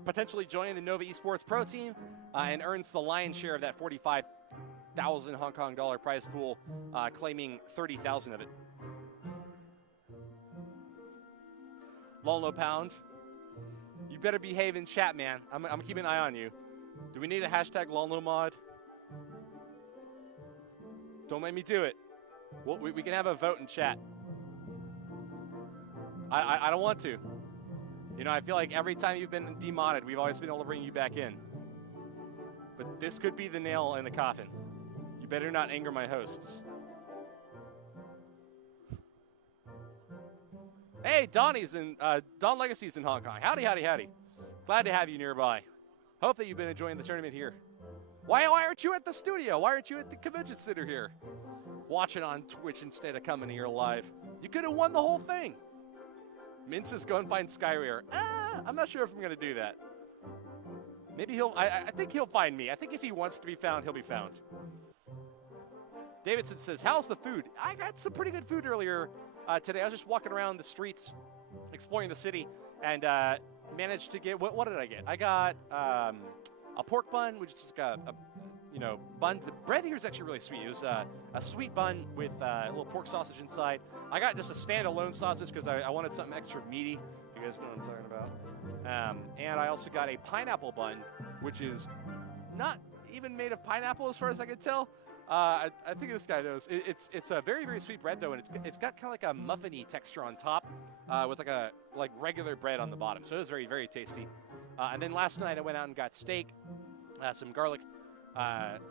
potentially join the Nova eSports Pro team and earns the lion's share of that 45,000 Hong Kong dollar prize pool, claiming 30,000 of it. Lolno Pound, you better behave in chat, man. I'm keeping an eye on you. Do we need a hashtag Lolno mod? Don't make me do it. We can have a vote in chat. I don't want to. You know, I feel like every time you've been demodded, we've always been able to bring you back in. But this could be the nail in the coffin. You better not anger my hosts. Hey, Donnie's in, Don Legacy's in Hong Kong. Howdy, howdy, howdy. Glad to have you nearby. Hope that you've been enjoying the tournament here. Why aren't you at the studio? Why aren't you at the convention center here? Watching on Twitch instead of coming here live. You could have won the whole thing. Min says go and find Skyrare. I'm not sure if I'm going to do that. Maybe I think he'll find me. I think if he wants to be found, he'll be found. Davidson says, how's the food? I got some pretty good food earlier today. I was just walking around the streets, exploring the city, and managed to get, what did I get? I got a pork bun, which is like a bun. The bread here is actually really sweet. It was a sweet bun with a little pork sausage inside. I got just a standalone sausage because I wanted something extra meaty. You guys know what I'm talking about. And I also got a pineapple bun, which is not even made of pineapple as far as I can tell. I think this guy knows. It's a very, very sweet bread, though, and it's got kind of like a muffiny texture on top with like regular bread on the bottom. So it was very, very tasty. And then last night I went out and got steak, some garlic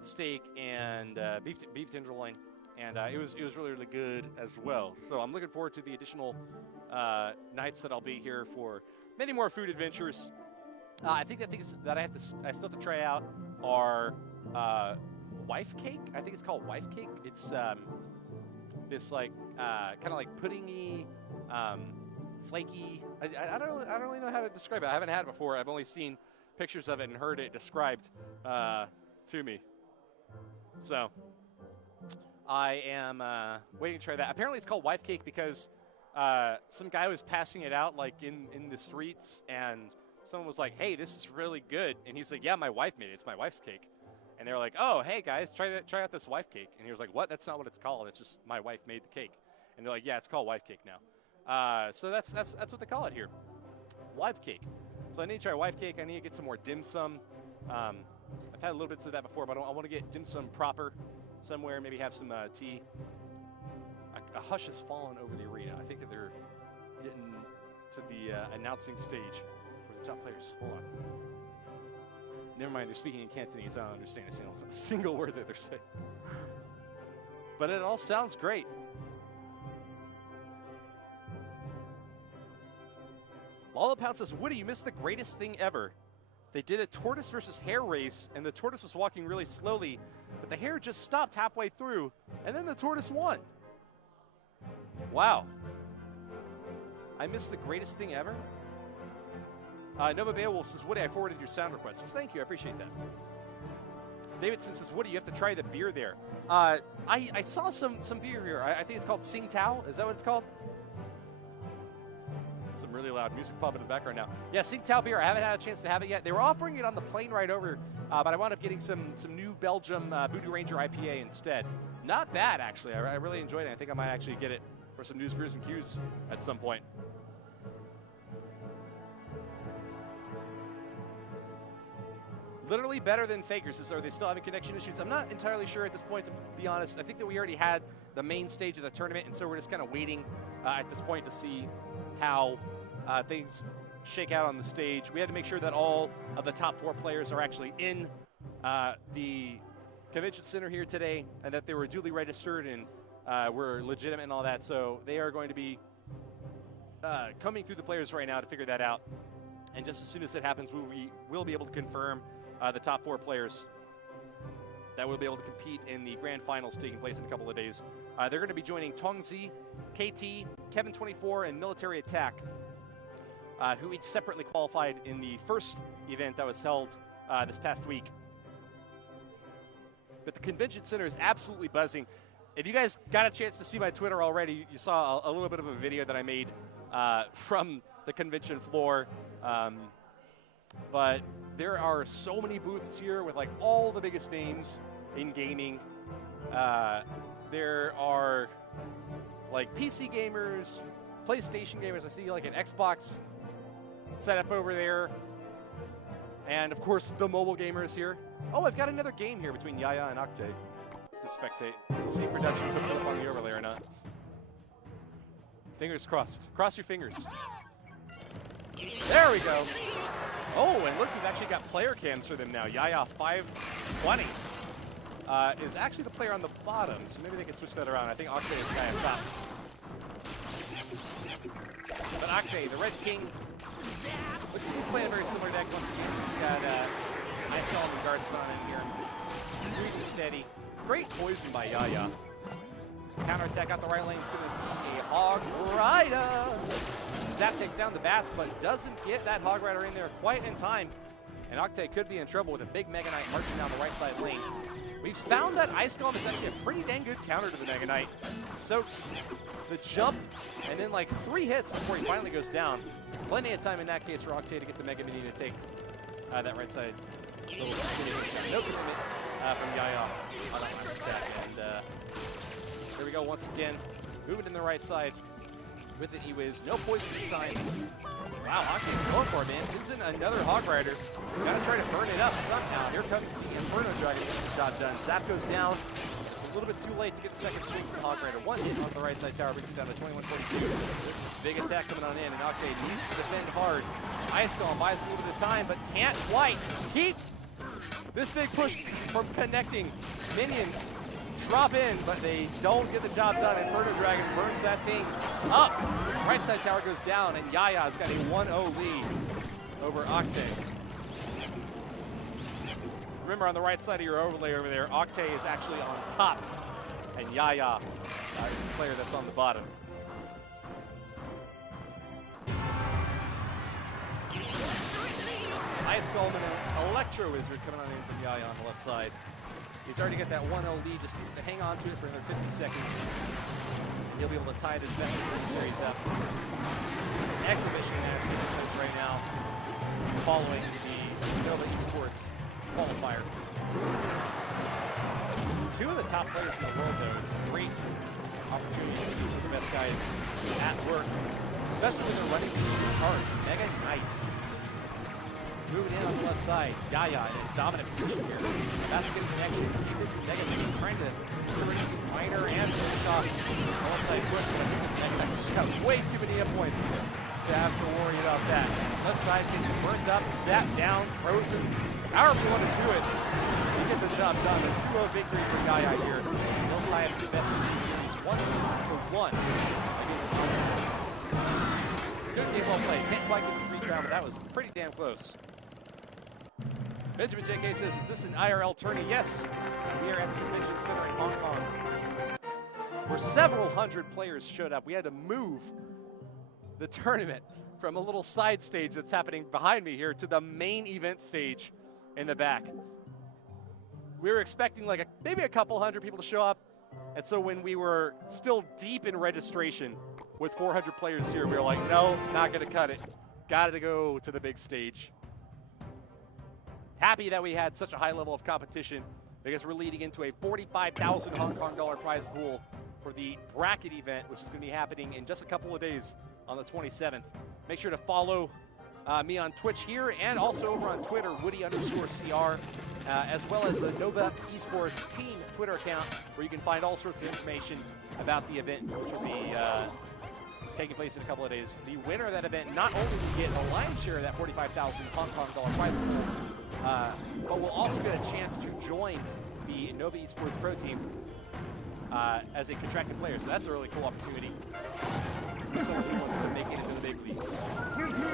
steak, and beef tenderloin, and it was really, really good as well. So I'm looking forward to the additional nights that I'll be here for many more food adventures. I think the things that I still have to try out are wife cake. I think it's called wife cake. It's this like kind of like puddingy, flaky. I don't really know how to describe it. I haven't had it before. I've only seen pictures of it and heard it described to me. So I am waiting to try that. Apparently it's called wife cake because some guy was passing it out like in the streets, and someone was like, hey, this is really good. And he's like, yeah, my wife made it. It's my wife's cake. And they're like, oh, hey guys, try out this wife cake. And he was like, what? That's not what it's called. It's just my wife made the cake. And they're like, yeah, it's called wife cake now. So that's what they call it here, wife cake. So I need to try wife cake. I need to get some more dim sum. I've had a little bits of that before, but I want to get dim sum proper somewhere. Maybe have some tea. A hush has fallen over the arena. I think that they're getting to the announcing stage for the top players. Hold on. Never mind, they're speaking in Cantonese. I don't understand a single word that they're saying. But it all sounds great. Lollapound says, Woody, you missed the greatest thing ever. They did a tortoise versus hare race, and the tortoise was walking really slowly, but the hare just stopped halfway through, and then the tortoise won. Wow. I missed the greatest thing ever? Nova Beowulf says, Woody, I forwarded your sound requests. Thank you, I appreciate that. Davidson says, Woody, you have to try the beer there. I saw some beer here. I think it's called Tsing Tao. Is that what it's called? Some really loud music popping in the background now. Yeah, Tsing Tao beer. I haven't had a chance to have it yet. They were offering it on the plane right over, but I wound up getting some New Belgium Voodoo Ranger IPA instead. Not bad, actually. I really enjoyed it. I think I might actually get it for some news, beers, and cues at some point. Literally better than Fakers. Are they still having connection issues? I'm not entirely sure at this point, to be honest. I think that we already had the main stage of the tournament, and so we're just kind of waiting at this point to see how things shake out on the stage. We had to make sure that all of the top 4 players are actually in the convention center here today, and that they were duly registered and were legitimate and all that. So they are going to be coming through the players right now to figure that out. And just as soon as that happens, we will be able to confirm the top 4 players that will be able to compete in the grand finals taking place in a couple of days. They're going to be joining Tongzi, KT, Kevin24, and Military Attack, who each separately qualified in the first event that was held this past week. but the convention center is absolutely buzzing. If you guys got a chance to see my Twitter already, you saw a little bit of a video that I made from the convention floor. But there are so many booths here with like all the biggest names in gaming. There are like PC gamers, PlayStation gamers. I see like an Xbox set up over there. And of course the mobile gamers here. Oh, I've got another game here between Yaya and Octane to spectate. We'll see if production puts it up on the overlay or not. Fingers crossed. Cross your fingers. There we go. Oh, and look, we've actually got player cams for them now. Yaya 520 is actually the player on the bottom, so maybe they can switch that around. I think Octane is the guy on top. But Octane, the Red King, looks like he's playing a very similar deck once again. He's got Ice Golem and Guards on in here. Sweet and steady. Great poison by Yaya. Counterattack out the right lane is going to be a Hog Rider. Zap takes down the bats, but doesn't get that Hog Rider in there quite in time. And Octane could be in trouble with a big Mega Knight marching down the right side lane. We've found that Ice Golem is actually a pretty dang good counter to the Mega Knight. Soaks the jump, and then like 3 hits before he finally goes down. Plenty of time in that case for Octane to get the Mega Mini to take that right side. No commitment from Yaya on that last attack. And here we go once again. Moving in the right side with the E-Wiz. No poison this time. Wow, Octane's going for it, man. Sends in another Hog Rider. Gotta try to burn it up somehow. Here comes the Inferno Dragon to get the job done. Zap goes down. It's a little bit too late to get the second swing from Hog Rider. One hit on the right side tower brings it down to 2142. Big attack coming on in, and Octane needs to defend hard. Ice Golem buys a little bit of time, but can't quite keep this big push from connecting. Minions drop in, but they don't get the job done. Inferno Dragon burns that thing up. Right side tower goes down, and Yaya's got a 1-0 lead over Octane. Remember, on the right side of your overlay over there, Octane is actually on top, and Yaya is the player that's on the bottom. Ice Golem and an Electro Wizard coming on in from Yaya on the left side. He's already got that 1-0 lead, just needs to hang on to it for another 50 seconds. He'll be able to tie this best of the series up. Exhibition match taking place right now, following the Nova eSports qualifier. 2 of the top players in the world, though. It's a great opportunity to see some of the best guys at work, especially when they're running these cards. Mega Knight. Moving in on the left side, Yaya in a dominant position here. That's a good connection. He gets the Mega Knight trying to release Miner and finish off the left side quick, but I think this Mega Knight's just got way too many hit points to have to worry about that. Left side getting burnt up, zapped down, frozen. However you want to do it, you get the job done. A 2-0 victory for Yaya here. He'll tie up the best of the series 1-1 against Honk. Good game well played. Can't quite get the 3 crown, but that was pretty damn close. Benjamin JK says, is this an IRL tourney? Yes, we are at the Convention Center in Hong Kong, where several hundred players showed up. We had to move the tournament from a little side stage that's happening behind me here to the main event stage in the back. We were expecting like maybe a couple hundred people to show up, and so when we were still deep in registration with 400 players here, we were like, no, not gonna cut it. Got to go to the big stage. Happy that we had such a high level of competition because we're leading into a 45,000 Hong Kong dollar prize pool for the bracket event, which is going to be happening in just a couple of days on the 27th. Make sure to follow me on Twitch here and also over on Twitter, Woody_CR, as well as the Nova eSports team Twitter account, where you can find all sorts of information about the event, which will be taking place in a couple of days. The winner of that event not only will get a lion's share of that 45,000 Hong Kong dollar prize pool, but we'll also get a chance to join the Nova eSports Pro team as a contracted player. So that's a really cool opportunity for someone who wants to make it into the big leagues.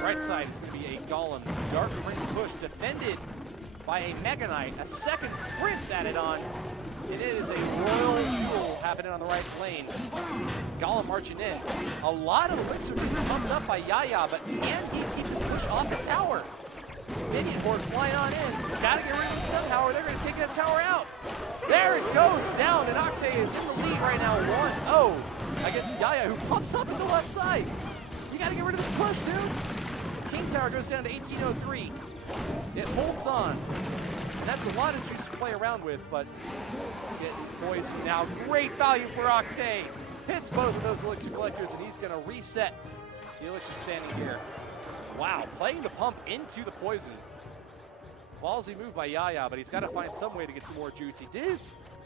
Right side is going to be a Golem. Dark Prince push defended by a Mega Knight. A second Prince added on. And it is a Royal duel happening on the right lane. Golem marching in. A lot of elixir being pumped up by Yaya, but can he keep his push off the tower? Minion horde flying on in. Gotta get rid of him somehow or they're gonna take that tower out. There it goes down, and Octane is in the lead right now, 1-0 against Yaya, who pumps up to the left side. You gotta get rid of this push, dude. King Tower goes down to 1803. It holds on. And that's a lot of juice to play around with, but getting poisoned now. Great value for Octane. Hits both of those elixir collectors, and he's gonna reset the elixir standing here. Wow, playing the pump into the poison. Ballsy move by Yaya, but he's got to find some way to get some more juice. He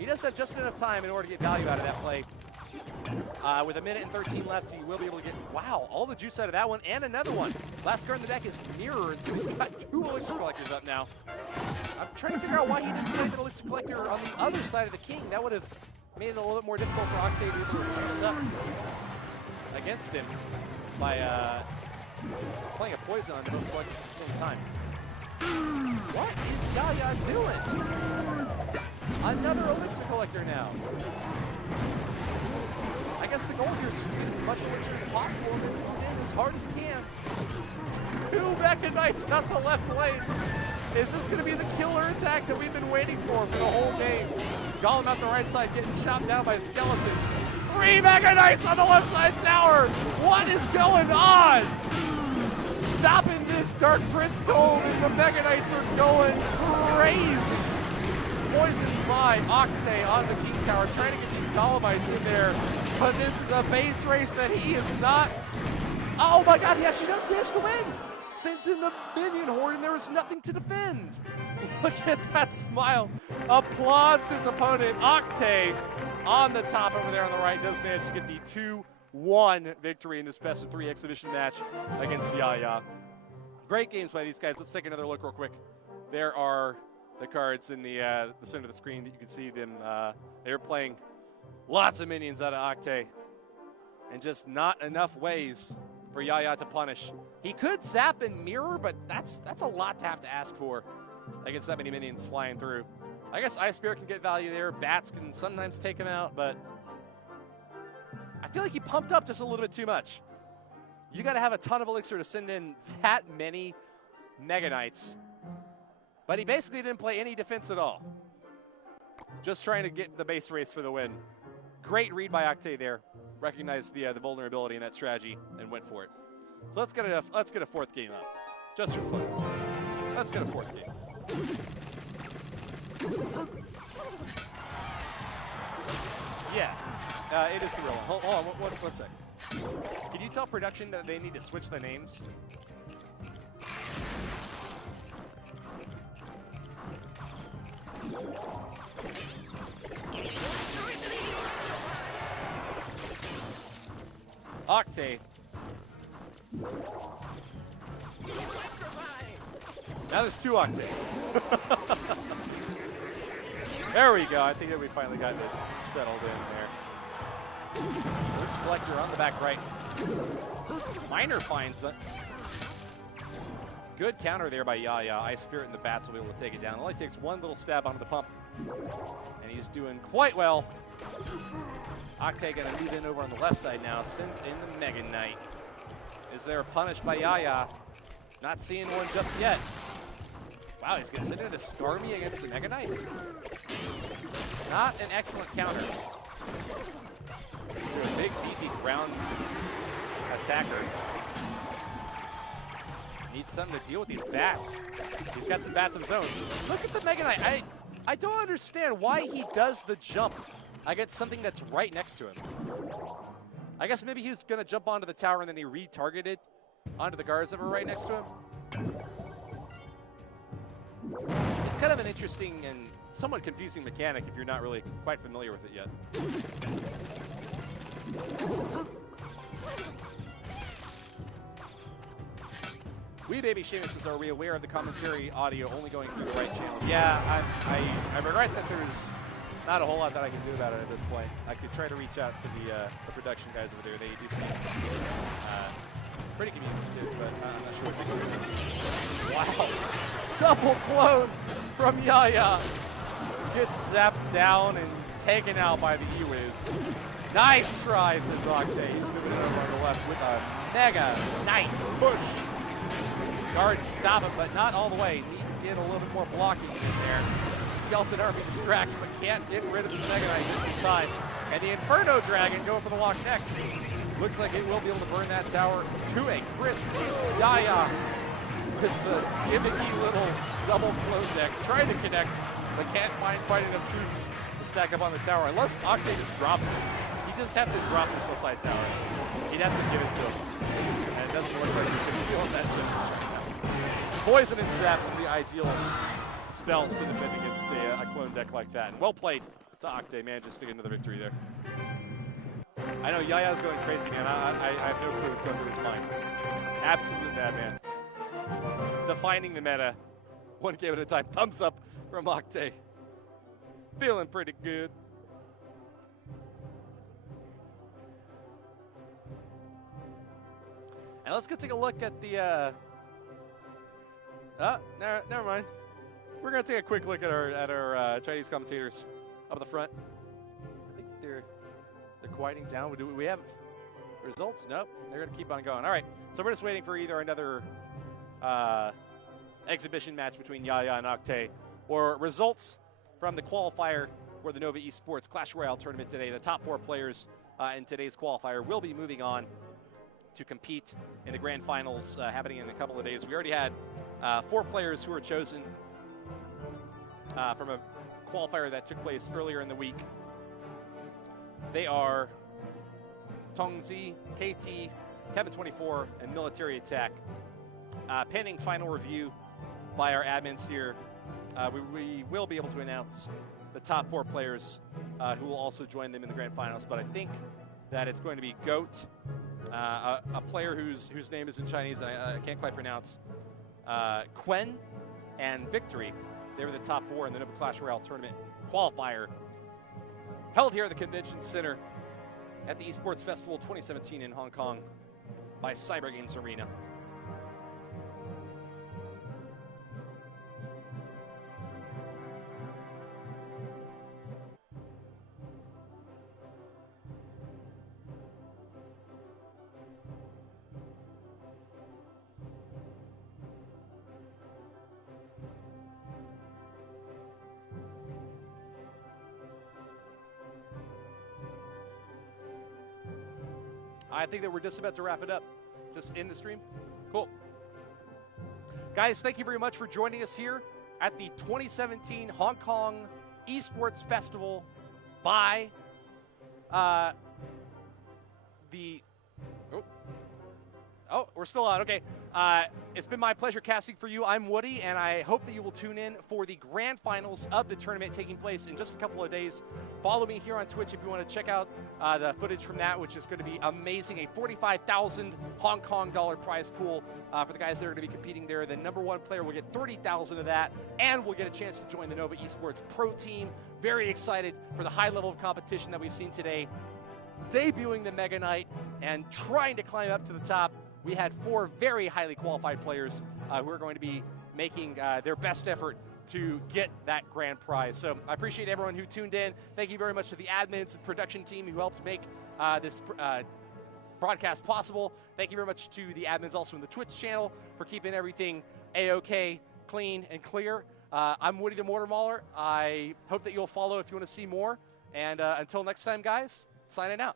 does have just enough time in order to get value out of that play. With 1:13 left, he will be able to get, wow, all the juice out of that one and another one. Last card in the deck is Mirror, and so he's got 2 elixir collectors up now. I'm trying to figure out why he didn't play the elixir collector on the other side of the king. That would have made it a little bit more difficult for Octane to be able to juice up against him by playing a poison on both collectors at the same time. What is Yaya doing? Another elixir collector now. I guess the goal here is just to get as much elixir as possible and then move in as hard as you can. 2 Mecha Knights out the left lane. Is this going to be the killer attack that we've been waiting for the whole game? Golem out the right side getting chopped down by skeletons. 3 Mecha Knights on the left side tower. What is going on? Stopping this Dark Prince gold, and the Mega Knights are going crazy. Poisoned by Octane on the King Tower, trying to get these Golemites in there, but this is a base race that he is not. Oh my God, he actually does manage to win. Sends in the minion horde, and there was nothing to defend. Look at that smile. Applauds his opponent. Octane on the top over there on the right does manage to get the 2-1 victory in this best-of-3 exhibition match against Yaya. Great games by these guys. Let's take another look real quick. There are the cards in the center of the screen that you can see them. They're playing lots of minions out of Octane, and just not enough ways for Yaya to punish. He could zap and mirror, but that's a lot to have to ask for against that many minions flying through. I guess Ice Spirit can get value there. Bats can sometimes take him out, but I feel like he pumped up just a little bit too much. You got to have a ton of elixir to send in that many Mega Knights. But he basically didn't play any defense at all. Just trying to get the base race for the win. Great read by Octane there. Recognized the vulnerability in that strategy and went for it. So let's get a 4th game up, just for fun. Let's get a 4th game. Yeah, it is the real one. Hold on, one sec. Can you tell production that they need to switch the names? Octane. Now there's 2 Octanes. There we go. I think that we finally got it settled in there. This collector on the back right. Miner finds it. Good counter there by Yaya. Ice Spirit and the Bats will be able to take it down. It only takes one little stab onto the pump. And he's doing quite well. Octane going to move in over on the left side now. Sends in the Mega Knight. Is there a punish by Yaya? Not seeing one just yet. Wow, he's going to send in a Skarmy against the Mega Knight. Not an excellent counter. To a big, beefy ground attacker. Needs something to deal with these bats. He's got some bats of his own. Look at the Mega Knight. I don't understand why he does the jump against something that's right next to him. I guess maybe he was going to jump onto the tower and then he retargeted onto the guards that were right next to him. It's kind of an interesting and somewhat confusing mechanic if you're not really quite familiar with it yet. We Baby Seamus says, are we aware of the commentary audio only going through the right channel? Yeah, I regret that there's not a whole lot that I can do about it at this point. I could try to reach out to the production guys over there. They do seem pretty communicative, but I'm not sure what they do. Wow. Double clone from Yaya. Gets zapped down and taken out by the E-Wiz. Nice try, says Octane. He's moving it over on the left with a Mega Knight push. Guards stop it, but not all the way. Need to get a little bit more blocking in there. Skeleton Army distracts, but can't get rid of the Mega Knight just in time. And the Inferno Dragon going for the walk next. Looks like it will be able to burn that tower to a crisp. Yaya with the gimmicky little double close deck, trying to connect, but can't find quite enough troops to stack up on the tower. Unless Octane just drops it. He just have to drop this side tower. He'd have to give it to him. And it doesn't look like he's feeling that difference right now. Poison and Zap's are the ideal spells to defend against a clone deck like that. And well played to Octane, manages to get another victory there. I know Yaya's going crazy, man. I have no clue what's going through his mind. Absolute madman. Defining the meta, one game at a time. Thumbs up from Octane. Feeling pretty good. And let's go take a look at the. Never mind. We're gonna take a quick look at our Chinese commentators up at the front. I think they're quieting down. Do we have results? Nope. They're gonna keep on going. All right. So we're just waiting for either another exhibition match between Yaya and Octane, or results from the qualifier for the Nova eSports Clash Royale tournament today. The top 4 players in today's qualifier will be moving on to compete in the grand finals happening in a couple of days. We already had 4 players who were chosen from a qualifier that took place earlier in the week. They are Tongzi, KT, Kevin24, and Military Attack. Pending final review by our admins here, we will be able to announce the top 4 players who will also join them in the grand finals. But I think that it's going to be Goat, a player whose name is in Chinese and I can't quite pronounce, Quen, and Victory. They were the top 4 in the Nova Clash Royale tournament qualifier held here at the Convention Center at the eSports Festival 2017 in Hong Kong by Cyber Games Arena. I think that we're just about to wrap it up. Just in the stream. Cool. Guys, thank you very much for joining us here at the 2017 Hong Kong eSports Festival by Oh, we're still on. Okay. It's been my pleasure casting for you. I'm Woody, and I hope that you will tune in for the grand finals of the tournament taking place in just a couple of days. Follow me here on Twitch if you want to check out the footage from that, which is going to be amazing. A 45,000 Hong Kong dollar prize pool for the guys that are going to be competing there. The number 1 player will get 30,000 of that, and we'll get a chance to join the Nova eSports Pro Team. Very excited for the high level of competition that we've seen today. Debuting the Mega Knight and trying to climb up to the top. We had 4 very highly qualified players who are going to be making their best effort to get that grand prize. So I appreciate everyone who tuned in. Thank you very much to the admins and production team who helped make this broadcast possible. Thank you very much to the admins also in the Twitch channel for keeping everything A-OK, clean, and clear. I'm Woody the Mortar Mauler. I hope that you'll follow if you want to see more. And until next time, guys, signing out.